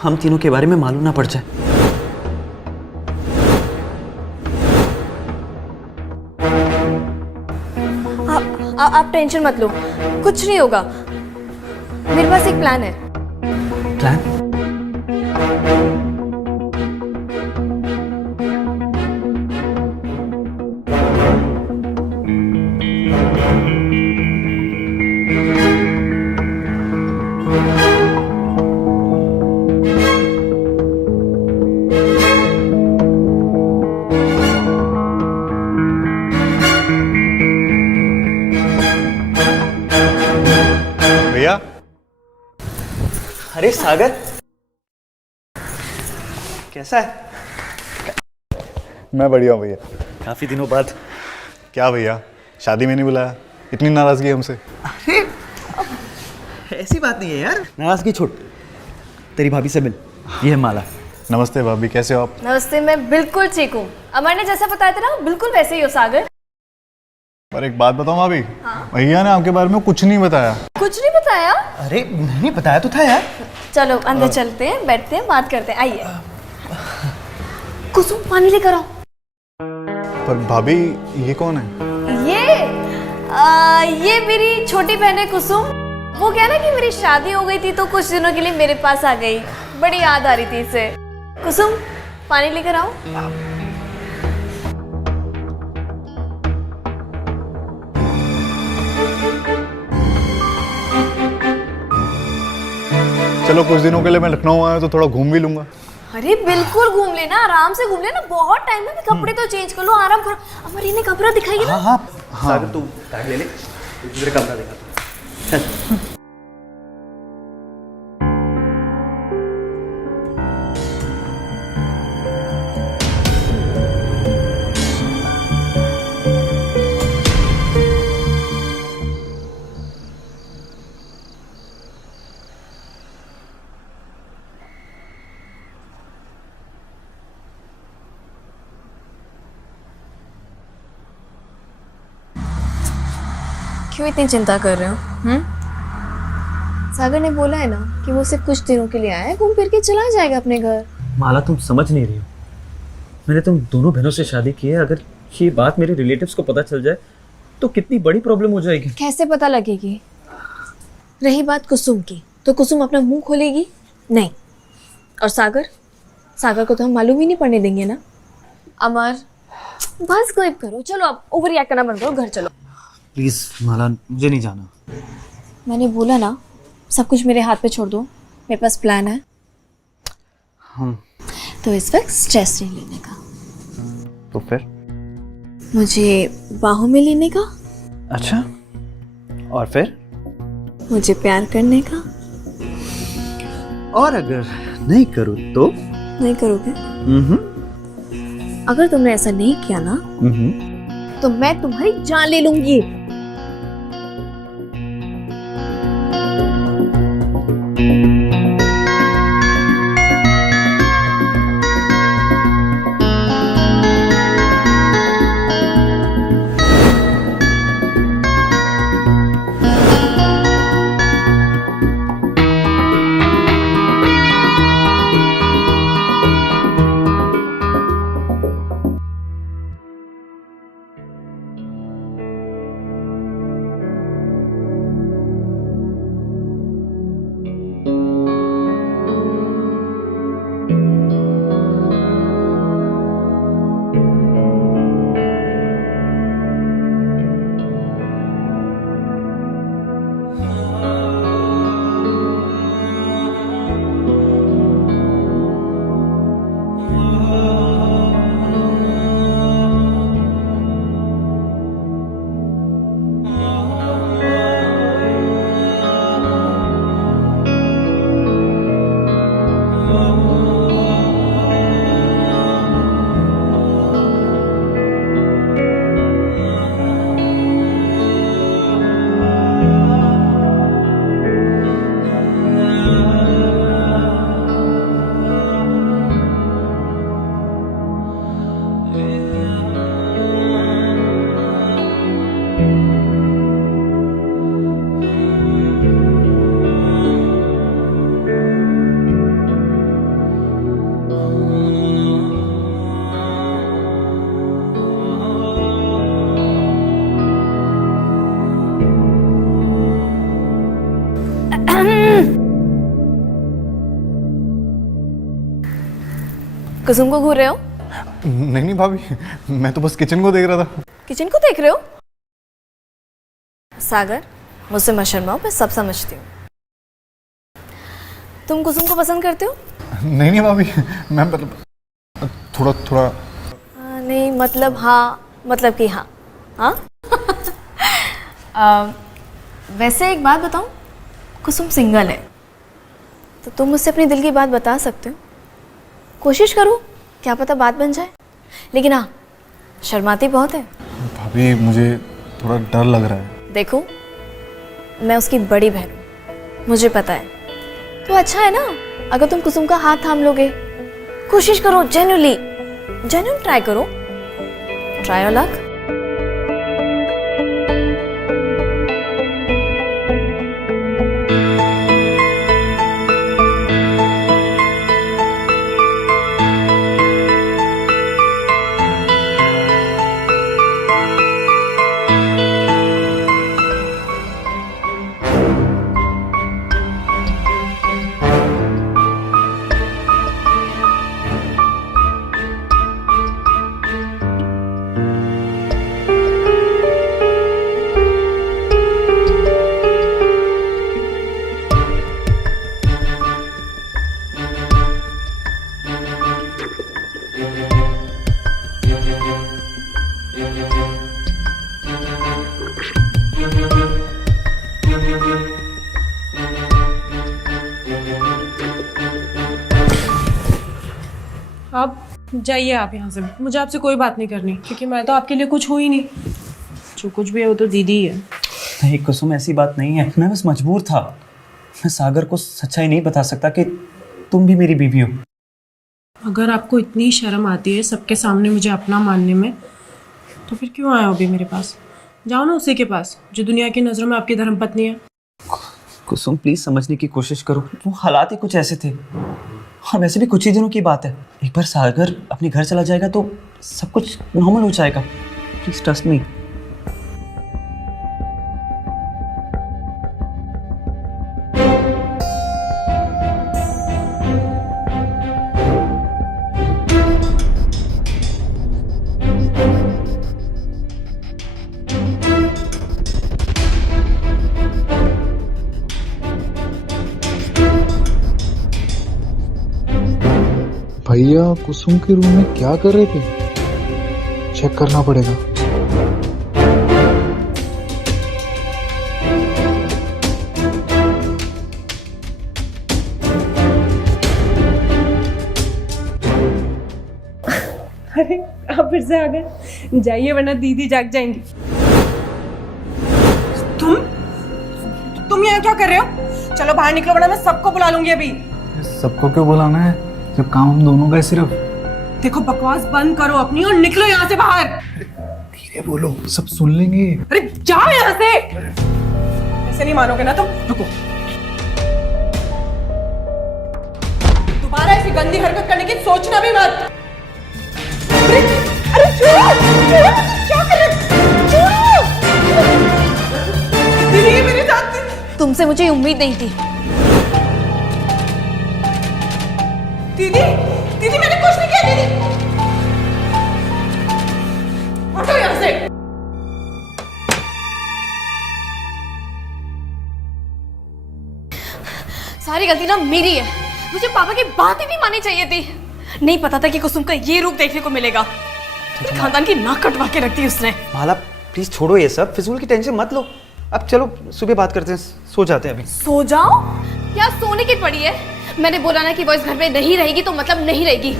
हम तीनों के बारे में मालूम ना पड़ जाए। आप टेंशन मत लो, कुछ नहीं होगा। मेरे पास एक प्लान है। प्लान? भैया। अरे सागर कैसा है? मैं बढ़िया हूँ भैया। काफी दिनों बाद। क्या भैया, शादी में नहीं बुलाया? इतनी नाराजगी हमसे? अरे ऐसी बात नहीं है यार, नाराजगी छोड़, तेरी भाभी से मिल। ये है माला। नमस्ते भाभी, कैसे हो आप? नमस्ते, मैं बिल्कुल ठीक हूँ। अमर ने जैसा बताया था ना, बिल्कुल वैसे ही हो सागर। पर एक बात बताऊं भाभी, भैया ने आपके बारे में कुछ नहीं बताया। कुछ नहीं बताया? अरे नहीं बताया तो था यार। चलो अंदर चलते हैं, बैठते हैं, बात करते हैं। आइए। कुसुम पानी लेकर आओ। पर भाभी ये कौन है? ये मेरी छोटी बहन है कुसुम। वो क्या ना कि मेरी शादी हो गई थी तो कुछ दिनों के लिए मेरे पास आ गई। बड़ी याद आ रही थी इसे। कुसुम पानी लेकर आओ। चलो कुछ दिनों के लिए मैं लखनऊ आया तो थोड़ा घूम भी लूंगा। अरे बिल्कुल घूम लेना, आराम से घूम लेना, बहुत टाइम है। कपड़े तो चेंज कर लो, आराम करो। अमर इन्हें कपड़ा दिखाइए ना। हाँ। सागर तू बैग ले ले, मेरे कमरा दिखा। चल। क्यों इतनी चिंता कर रहे हो? सागर ने बोला है ना कि वो सिर्फ कुछ दिनों के लिए आया है, घूम फिर के चला जाएगा अपने घर। माला तुम समझ नहीं रही हो, मैंने तुम दोनों बहनों से शादी की है। अगर ये बात मेरे रिलेटिव्स को पता चल जाए तो कितनी बड़ी प्रॉब्लम हो जाएगी। कैसे पता लगेगी? रही बात कुसुम की, तो कुसुम अपना मुंह खोलेगी नहीं। और सागर को तो हम मालूम ही नहीं पड़ने देंगे ना। अमर बस गायब करो, चलो अब ओवर रिएक्ट करना बंद करो, घर चलो। प्लीज माला, मुझे नहीं जाना। मैंने बोला ना, सब कुछ मेरे हाथ पे छोड़ दो, मेरे पास प्लान है। तो इस वक्त स्ट्रेस नहीं लेने का। तो फिर मुझे बाहों में लेने का। अच्छा, और फिर मुझे प्यार करने का। और अगर नहीं करूँ तो? नहीं करोगे? अगर तुमने ऐसा नहीं किया ना तो मैं तुम्हारी जान ले लूंगी। कुसुम को घूर रहे हो? नहीं भाभी, मैं तो बस किचन को देख रहा था। किचन को देख रहे हो? सागर, मुझसे मत शर्माओ, मैं सब समझती हूँ। तुम कुसुम को पसंद करते हो? नहीं भाभी, मैं मतलब थोड़ा नहीं, मतलब हाँ, मतलब कि हाँ। हाँ? वैसे एक बात बताऊँ, कुसुम सिंगल है, तो तुम मुझसे अपने दिल की बात बता सकते हो। कोशिश करो, क्या पता बात बन जाए। लेकिन हाँ, शर्माती बहुत है। भाभी मुझे थोड़ा डर लग रहा है। देखो, मैं उसकी बड़ी बहन हूँ, मुझे पता है। तो अच्छा है ना अगर तुम कुसुम का हाथ थाम लोगे। कोशिश करो, जेन्युइन ट्राई करो। Try your luck. अब जाइए आप यहाँ से, मुझे आपसे कोई बात नहीं करनी, क्योंकि मैं तो आपके लिए कुछ हूँ ही नहीं। जो कुछ भी है वो तो दीदी ही है। नहीं कुसुम, ऐसी बात नहीं है, मैं बस मजबूर था। मैं सागर को सच्चाई नहीं बता सकता कि तुम भी मेरी बीवी हो। अगर आपको इतनी शर्म आती है सबके सामने मुझे अपना मानने में, तो फिर क्यों आए हो अभी मेरे पास? जाओ ना उसी के पास जो दुनिया की नजरों में आपकी धर्मपत्नी है। कुसुम प्लीज समझने की कोशिश करो, वो हालात ही कुछ ऐसे थे और वैसे भी कुछ ही दिनों की बात है। एक बार सागर अपने घर चला जाएगा तो सब कुछ नॉर्मल हो जाएगा। Please trust me. भैया कुसुम के रूम में क्या कर रहे थे? चेक करना पड़ेगा। अरे आप फिर से आ गए, जाइए वरना दीदी जाग जाएंगी। तुम यहाँ क्या कर रहे हो? चलो बाहर निकलो वरना मैं सबको बुला लूंगी अभी। सबको क्यों बुलाना है जब काम हम दोनों का है सिर्फ? देखो बकवास बंद करो अपनी और निकलो यहाँ से बाहर। धीरे बोलो, सब सुन लेंगे। अरे जाओ यहाँ से। ऐसे नहीं मानोगे ना तुम। रुको, दोबारा ऐसी गंदी हरकत करने की सोचना भी मत। अरे छोड़ो, क्या कर रहे हो? दीदी ये मेरे साथ थी। तुमसे मुझे उम्मीद नहीं थी। दीदी दीदी मैंने कुछ नहीं किया। दीदी हटो यहाँ से। सारी गलती ना मेरी है। मुझे पापा की बात ही नहीं माननी चाहिए थी। नहीं पता था कि कुसुम का ये रूप देखने को मिलेगा। खानदान की नाक कटवा के रखती उसने। माला प्लीज छोड़ो ये सब, फिजूल की टेंशन मत लो। अब चलो सुबह बात करते हैं, सो जाते हैं अभी। सो जाओ? क्या सोने की पड़ी है? मैंने बोला ना कि वो इस घर में नहीं रहेगी तो मतलब नहीं रहेगी।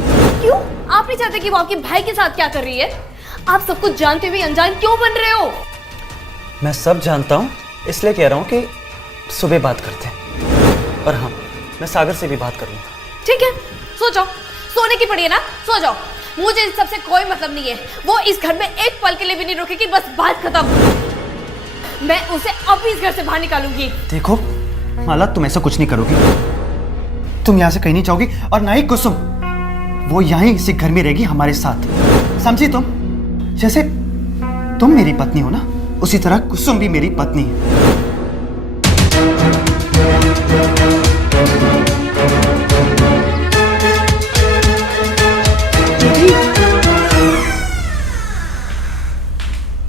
क्यों? आप नहीं चाहते कि वो आपके भाई के साथ क्या कर रही है? आप सब कुछ जानते हुए अनजान क्यों बन रहे हो? मैं सब जानता हूँ, इसलिए कह रहा हूँ कि सुबह बात करते हैं। और हाँ, मैं सागर से भी बात कर लूँगा। ठीक है, सो जाओ। सोने की पड़ी है ना, सो जाओ। मुझे इस सबसे कोई मतलब नहीं है। वो इस घर में एक पल के लिए भी नहीं रुकेगी, बस बात खत्म। मैं उसे अभी इस घर से बाहर निकालूंगी। देखो माला, तुम ऐसा कुछ नहीं करोगी। तुम यहाँ से कहीं नहीं जाओगी और ना ही कुसुम। वो यहीं इसी घर में रहेगी हमारे साथ, समझी तुम? जैसे तुम मेरी पत्नी हो ना, उसी तरह कुसुम भी मेरी पत्नी है।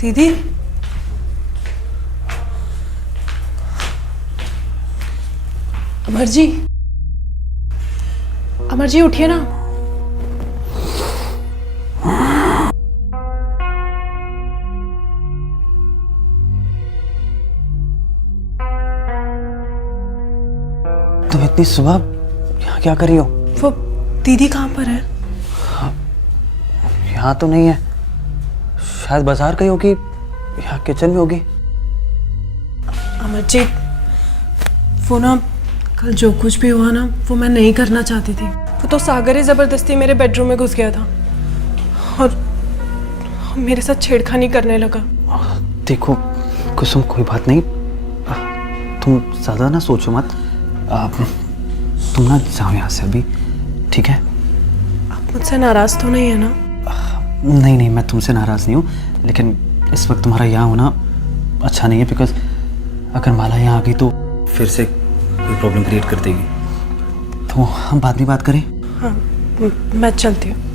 दीदी अमर जी उठिए ना। तुम इतनी सुबह यहाँ क्या कर रही हो? वो दीदी कहाँ पर है? यहाँ तो नहीं है, शायद बाजार गई होगी, यहाँ किचन में होगी। अमर जी वो ना कल जो कुछ भी हुआ ना वो मैं नहीं करना चाहती थी। वो तो सागर ही जबरदस्ती मेरे बेडरूम में घुस गया था और मेरे साथ छेड़खानी करने लगा। देखो कुसुम, कोई बात नहीं, तुम ज्यादा ना सोचो मत। तुम ना जाओ यहाँ से अभी, ठीक है? आप मुझसे नाराज तो नहीं है ना? नहीं नहीं, मैं तुमसे नाराज नहीं हूँ, लेकिन इस वक्त तुम्हारा यहाँ होना अच्छा नहीं है, बिकॉज अगर माला यहाँ आ गई तो फिर से कोई प्रॉब्लम क्रिएट कर देगी। तो हम बाद में बात करें? हाँ, मैं चलती हूँ।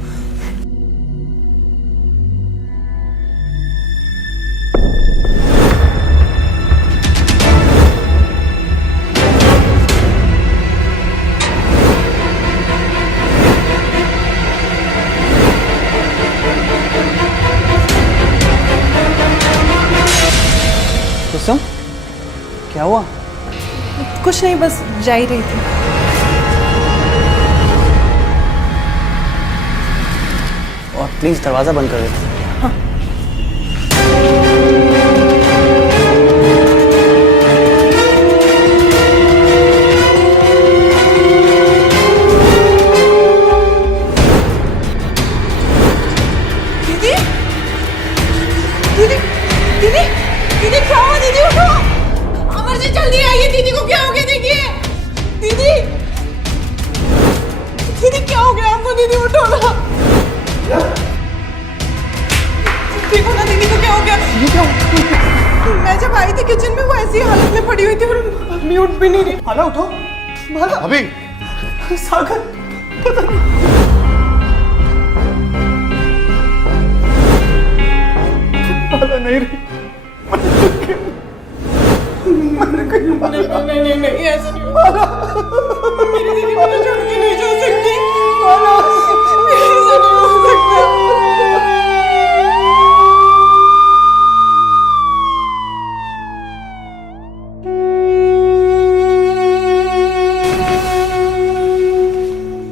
कुसुम, क्या हुआ? कुछ नहीं, बस जा ही रही थी। और प्लीज दरवाजा बंद कर देना। हाँ। दीदी दीदी दीदी बाहर से जल्दी आइए, दीदी को क्या हो गया देखिए। दीदी दीदी क्या हो गया आपको? दीदी उठो ना, देखो ना दीदी को क्या हो गया। मैं जब आई थी किचन में वो ऐसी हालत में पड़ी हुई थी और मम्मी उठ भी नहीं रही। माला उठो, माला अभी सागर पता नहीं। माला नहीं रही, नहीं ऐसा नहीं होगा। मेरी दीदी मुझे छोड़ के नहीं जा सकती। माला ऐसा नहीं हो सकता।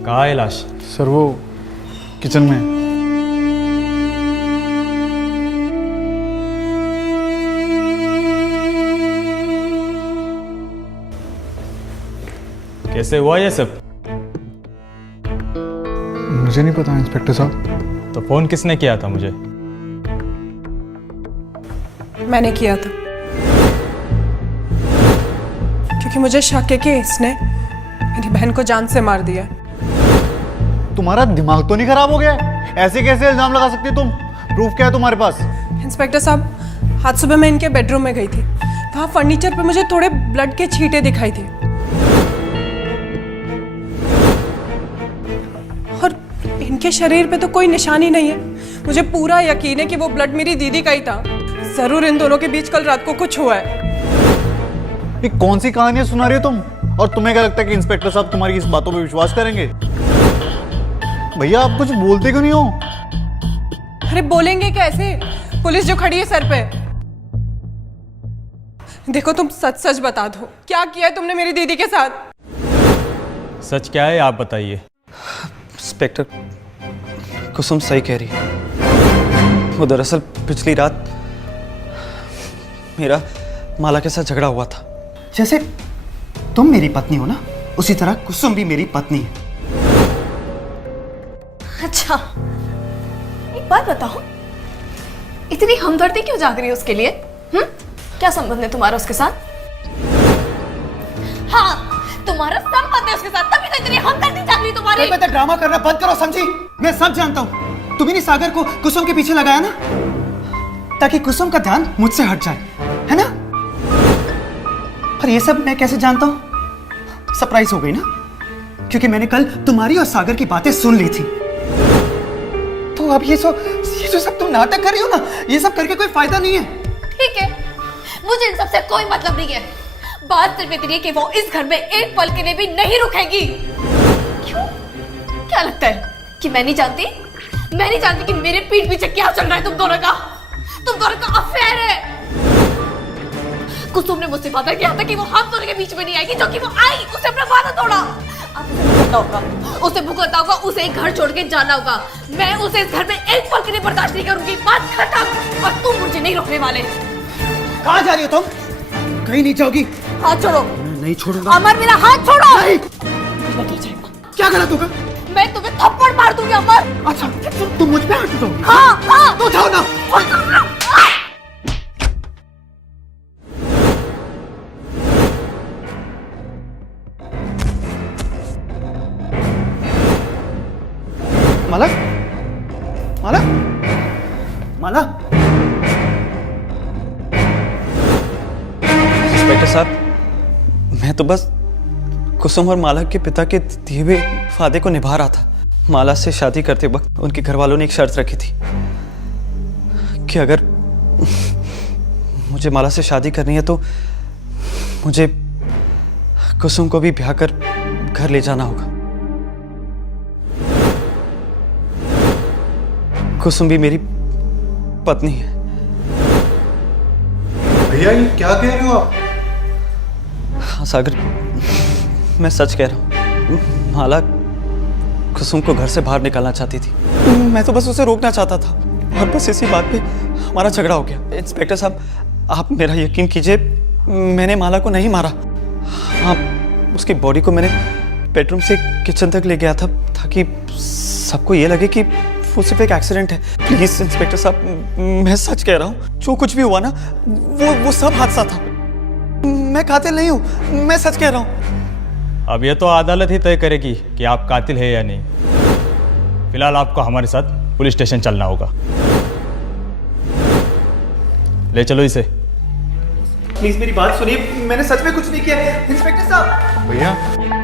कहाँ है लाश? सर वो किचन में है। कैसे हुआ ये सब? मुझे नहीं पता इंस्पेक्टर साहब। तो फोन किसने किया था मुझे? मैंने किया था क्योंकि मुझे शक है कि इसने मेरी बहन को जान से मार दिया। तुम्हारा दिमाग तो नहीं खराब हो गया? ऐसे कैसे इल्जाम लगा सकती तुम? प्रूफ क्या है तुम्हारे पास? इंस्पेक्टर साहब, आज सुबह मैं इनके बेडरूम में गई थी। वहाँ फर्नीचर पे मुझे थोड़े ब्लड के छींटे दिखाई थे और इनके शरीर पे तो कोई निशानी नहीं है। मुझे पूरा यकीन है कि वो ब्लड मेरी दीदी का ही था। जरूर इन दोनों के बीच कल रात को कुछ हुआ है। ये कौन सी कहानियां सुना रही हो तुम? और तुम्हें क्या लगता है कि इंस्पेक्टर साहब तुम्हारी इस बातों पे विश्वास करेंगे? भैया आप कुछ बोलते क्यों नहीं हो? अरे बोलेंगे कैसे? पुलिस जो खड़ी है सर पे। देखो तुम सच सच बता दो, क्या किया है तुमने मेरी दीदी के साथ? सच क्या है आप बताइए। इंस्पेक्टर, कुसुम सही कह रही है। वो दरअसल पिछली रात मेरा माला के साथ झगड़ा हुआ था। जैसे तुम मेरी पत्नी हो ना, उसी तरह कुसुम भी मेरी पत्नी है। अच्छा, एक बात बताओ, इतनी हमदर्दी क्यों जाग रही है उसके लिए? क्या संबंध है तुम्हारा उसके साथ? हाँ, तुम्हारा संबंध है उसके साथ, तभी तो इतनी हमदर्दी जाग रही है तुम्हारी। तो ड्रामा करना बंद करो, समझी? मैं सब जानता हूँ। तुम्ही ने सागर को कुसुम के पीछे लगाया ना, ताकि कुसुम का ध्यान मुझसे हट जाए, है ना? और ये सब मैं कैसे जानता हूँ? सरप्राइज हो गई ना, क्योंकि मैंने कल तुम्हारी और सागर की बातें सुन ली थी। तो अब ये जो सब तुम नाटक कर रही हो ना, ये सब करके कोई फायदा नहीं है। ठीक है, मुझे इन सबसे कोई मतलब नहीं है। बात सिर्फ इतनी है कि वो इस घर में एक पल के लिए भी नहीं रुकेगी। क्यों? क्या लगता है कि मैं नहीं जानती? मैं नहीं जानती कि मेरे पीठ पीछे क्या चल रहा है तुम दोनों का? तुम दोनों का अफेयर है। कुसुम ने मुझसे वादा किया था कि वो हम दोनों के बीच में नहीं आएगी, जो कि वो आई। उसने अपना वादा तोड़ा। अब उसे भुगतना होगा, उसे घर छोड़ के जाना होगा। मैं उसे इस घर में एक पल के लिए बर्दाश्त नहीं करूंगी। बात खत्म। और तुम मुझे नहीं रोकने वाले। कहाँ जा रही हो तुम? कहीं नहीं जाओगी। हाथ छोड़ो। नहीं छोड़ूंगा। अमर, मेरा हाथ छोड़ो। नहीं। क्या गलत होगा? मैं तुम्हें थप्पड़ मार दूंगी अमर। अच्छा, तुम मुझ पे हाथ उठाओगी? हाँ हाँ। तो उठाओ ना। माला, माला, माला। इंस्पेक्टर साहब, मैं तो बस कुसुम और माला के पिता के दिए हुए वादे को निभा रहा था। माला से शादी करते वक्त उनके घर वालों ने एक शर्त रखी थी कि अगर मुझे माला से शादी करनी है तो मुझे कुसुम को भी ब्याह कर घर ले जाना होगा। कुसुम भी मेरी पत्नी है। भैया ये क्या कह रहे हो आप? हाँ सागर, मैं सच कह रहा हूँ। माला कुसुम को घर से बाहर निकालना चाहती थी। मैं तो बस उसे रोकना चाहता था और बस इसी बात पे हमारा झगड़ा हो गया। इंस्पेक्टर साहब, आप मेरा यकीन कीजिए, मैंने माला को नहीं मारा। हाँ, उसकी बॉडी को मैंने बेडरूम से किचन तक ले गया था ताकि सबको ये लगे कि वो सिर्फ एक एक्सीडेंट है। प्लीज इंस्पेक्टर साहब, मैं सच कह रहा हूँ, जो कुछ भी हुआ ना वो सब हादसा था। मैं कातिल नहीं हूँ, मैं सच कह रहा हूँ। अब ये तो अदालत ही तय करेगी कि आप कातिल है या नहीं। फिलहाल आपको हमारे साथ पुलिस स्टेशन चलना होगा। ले चलो इसे। प्लीज मेरी बात सुनिए, मैंने सच में कुछ नहीं किया। इंस्पेक्टर साहब। भैया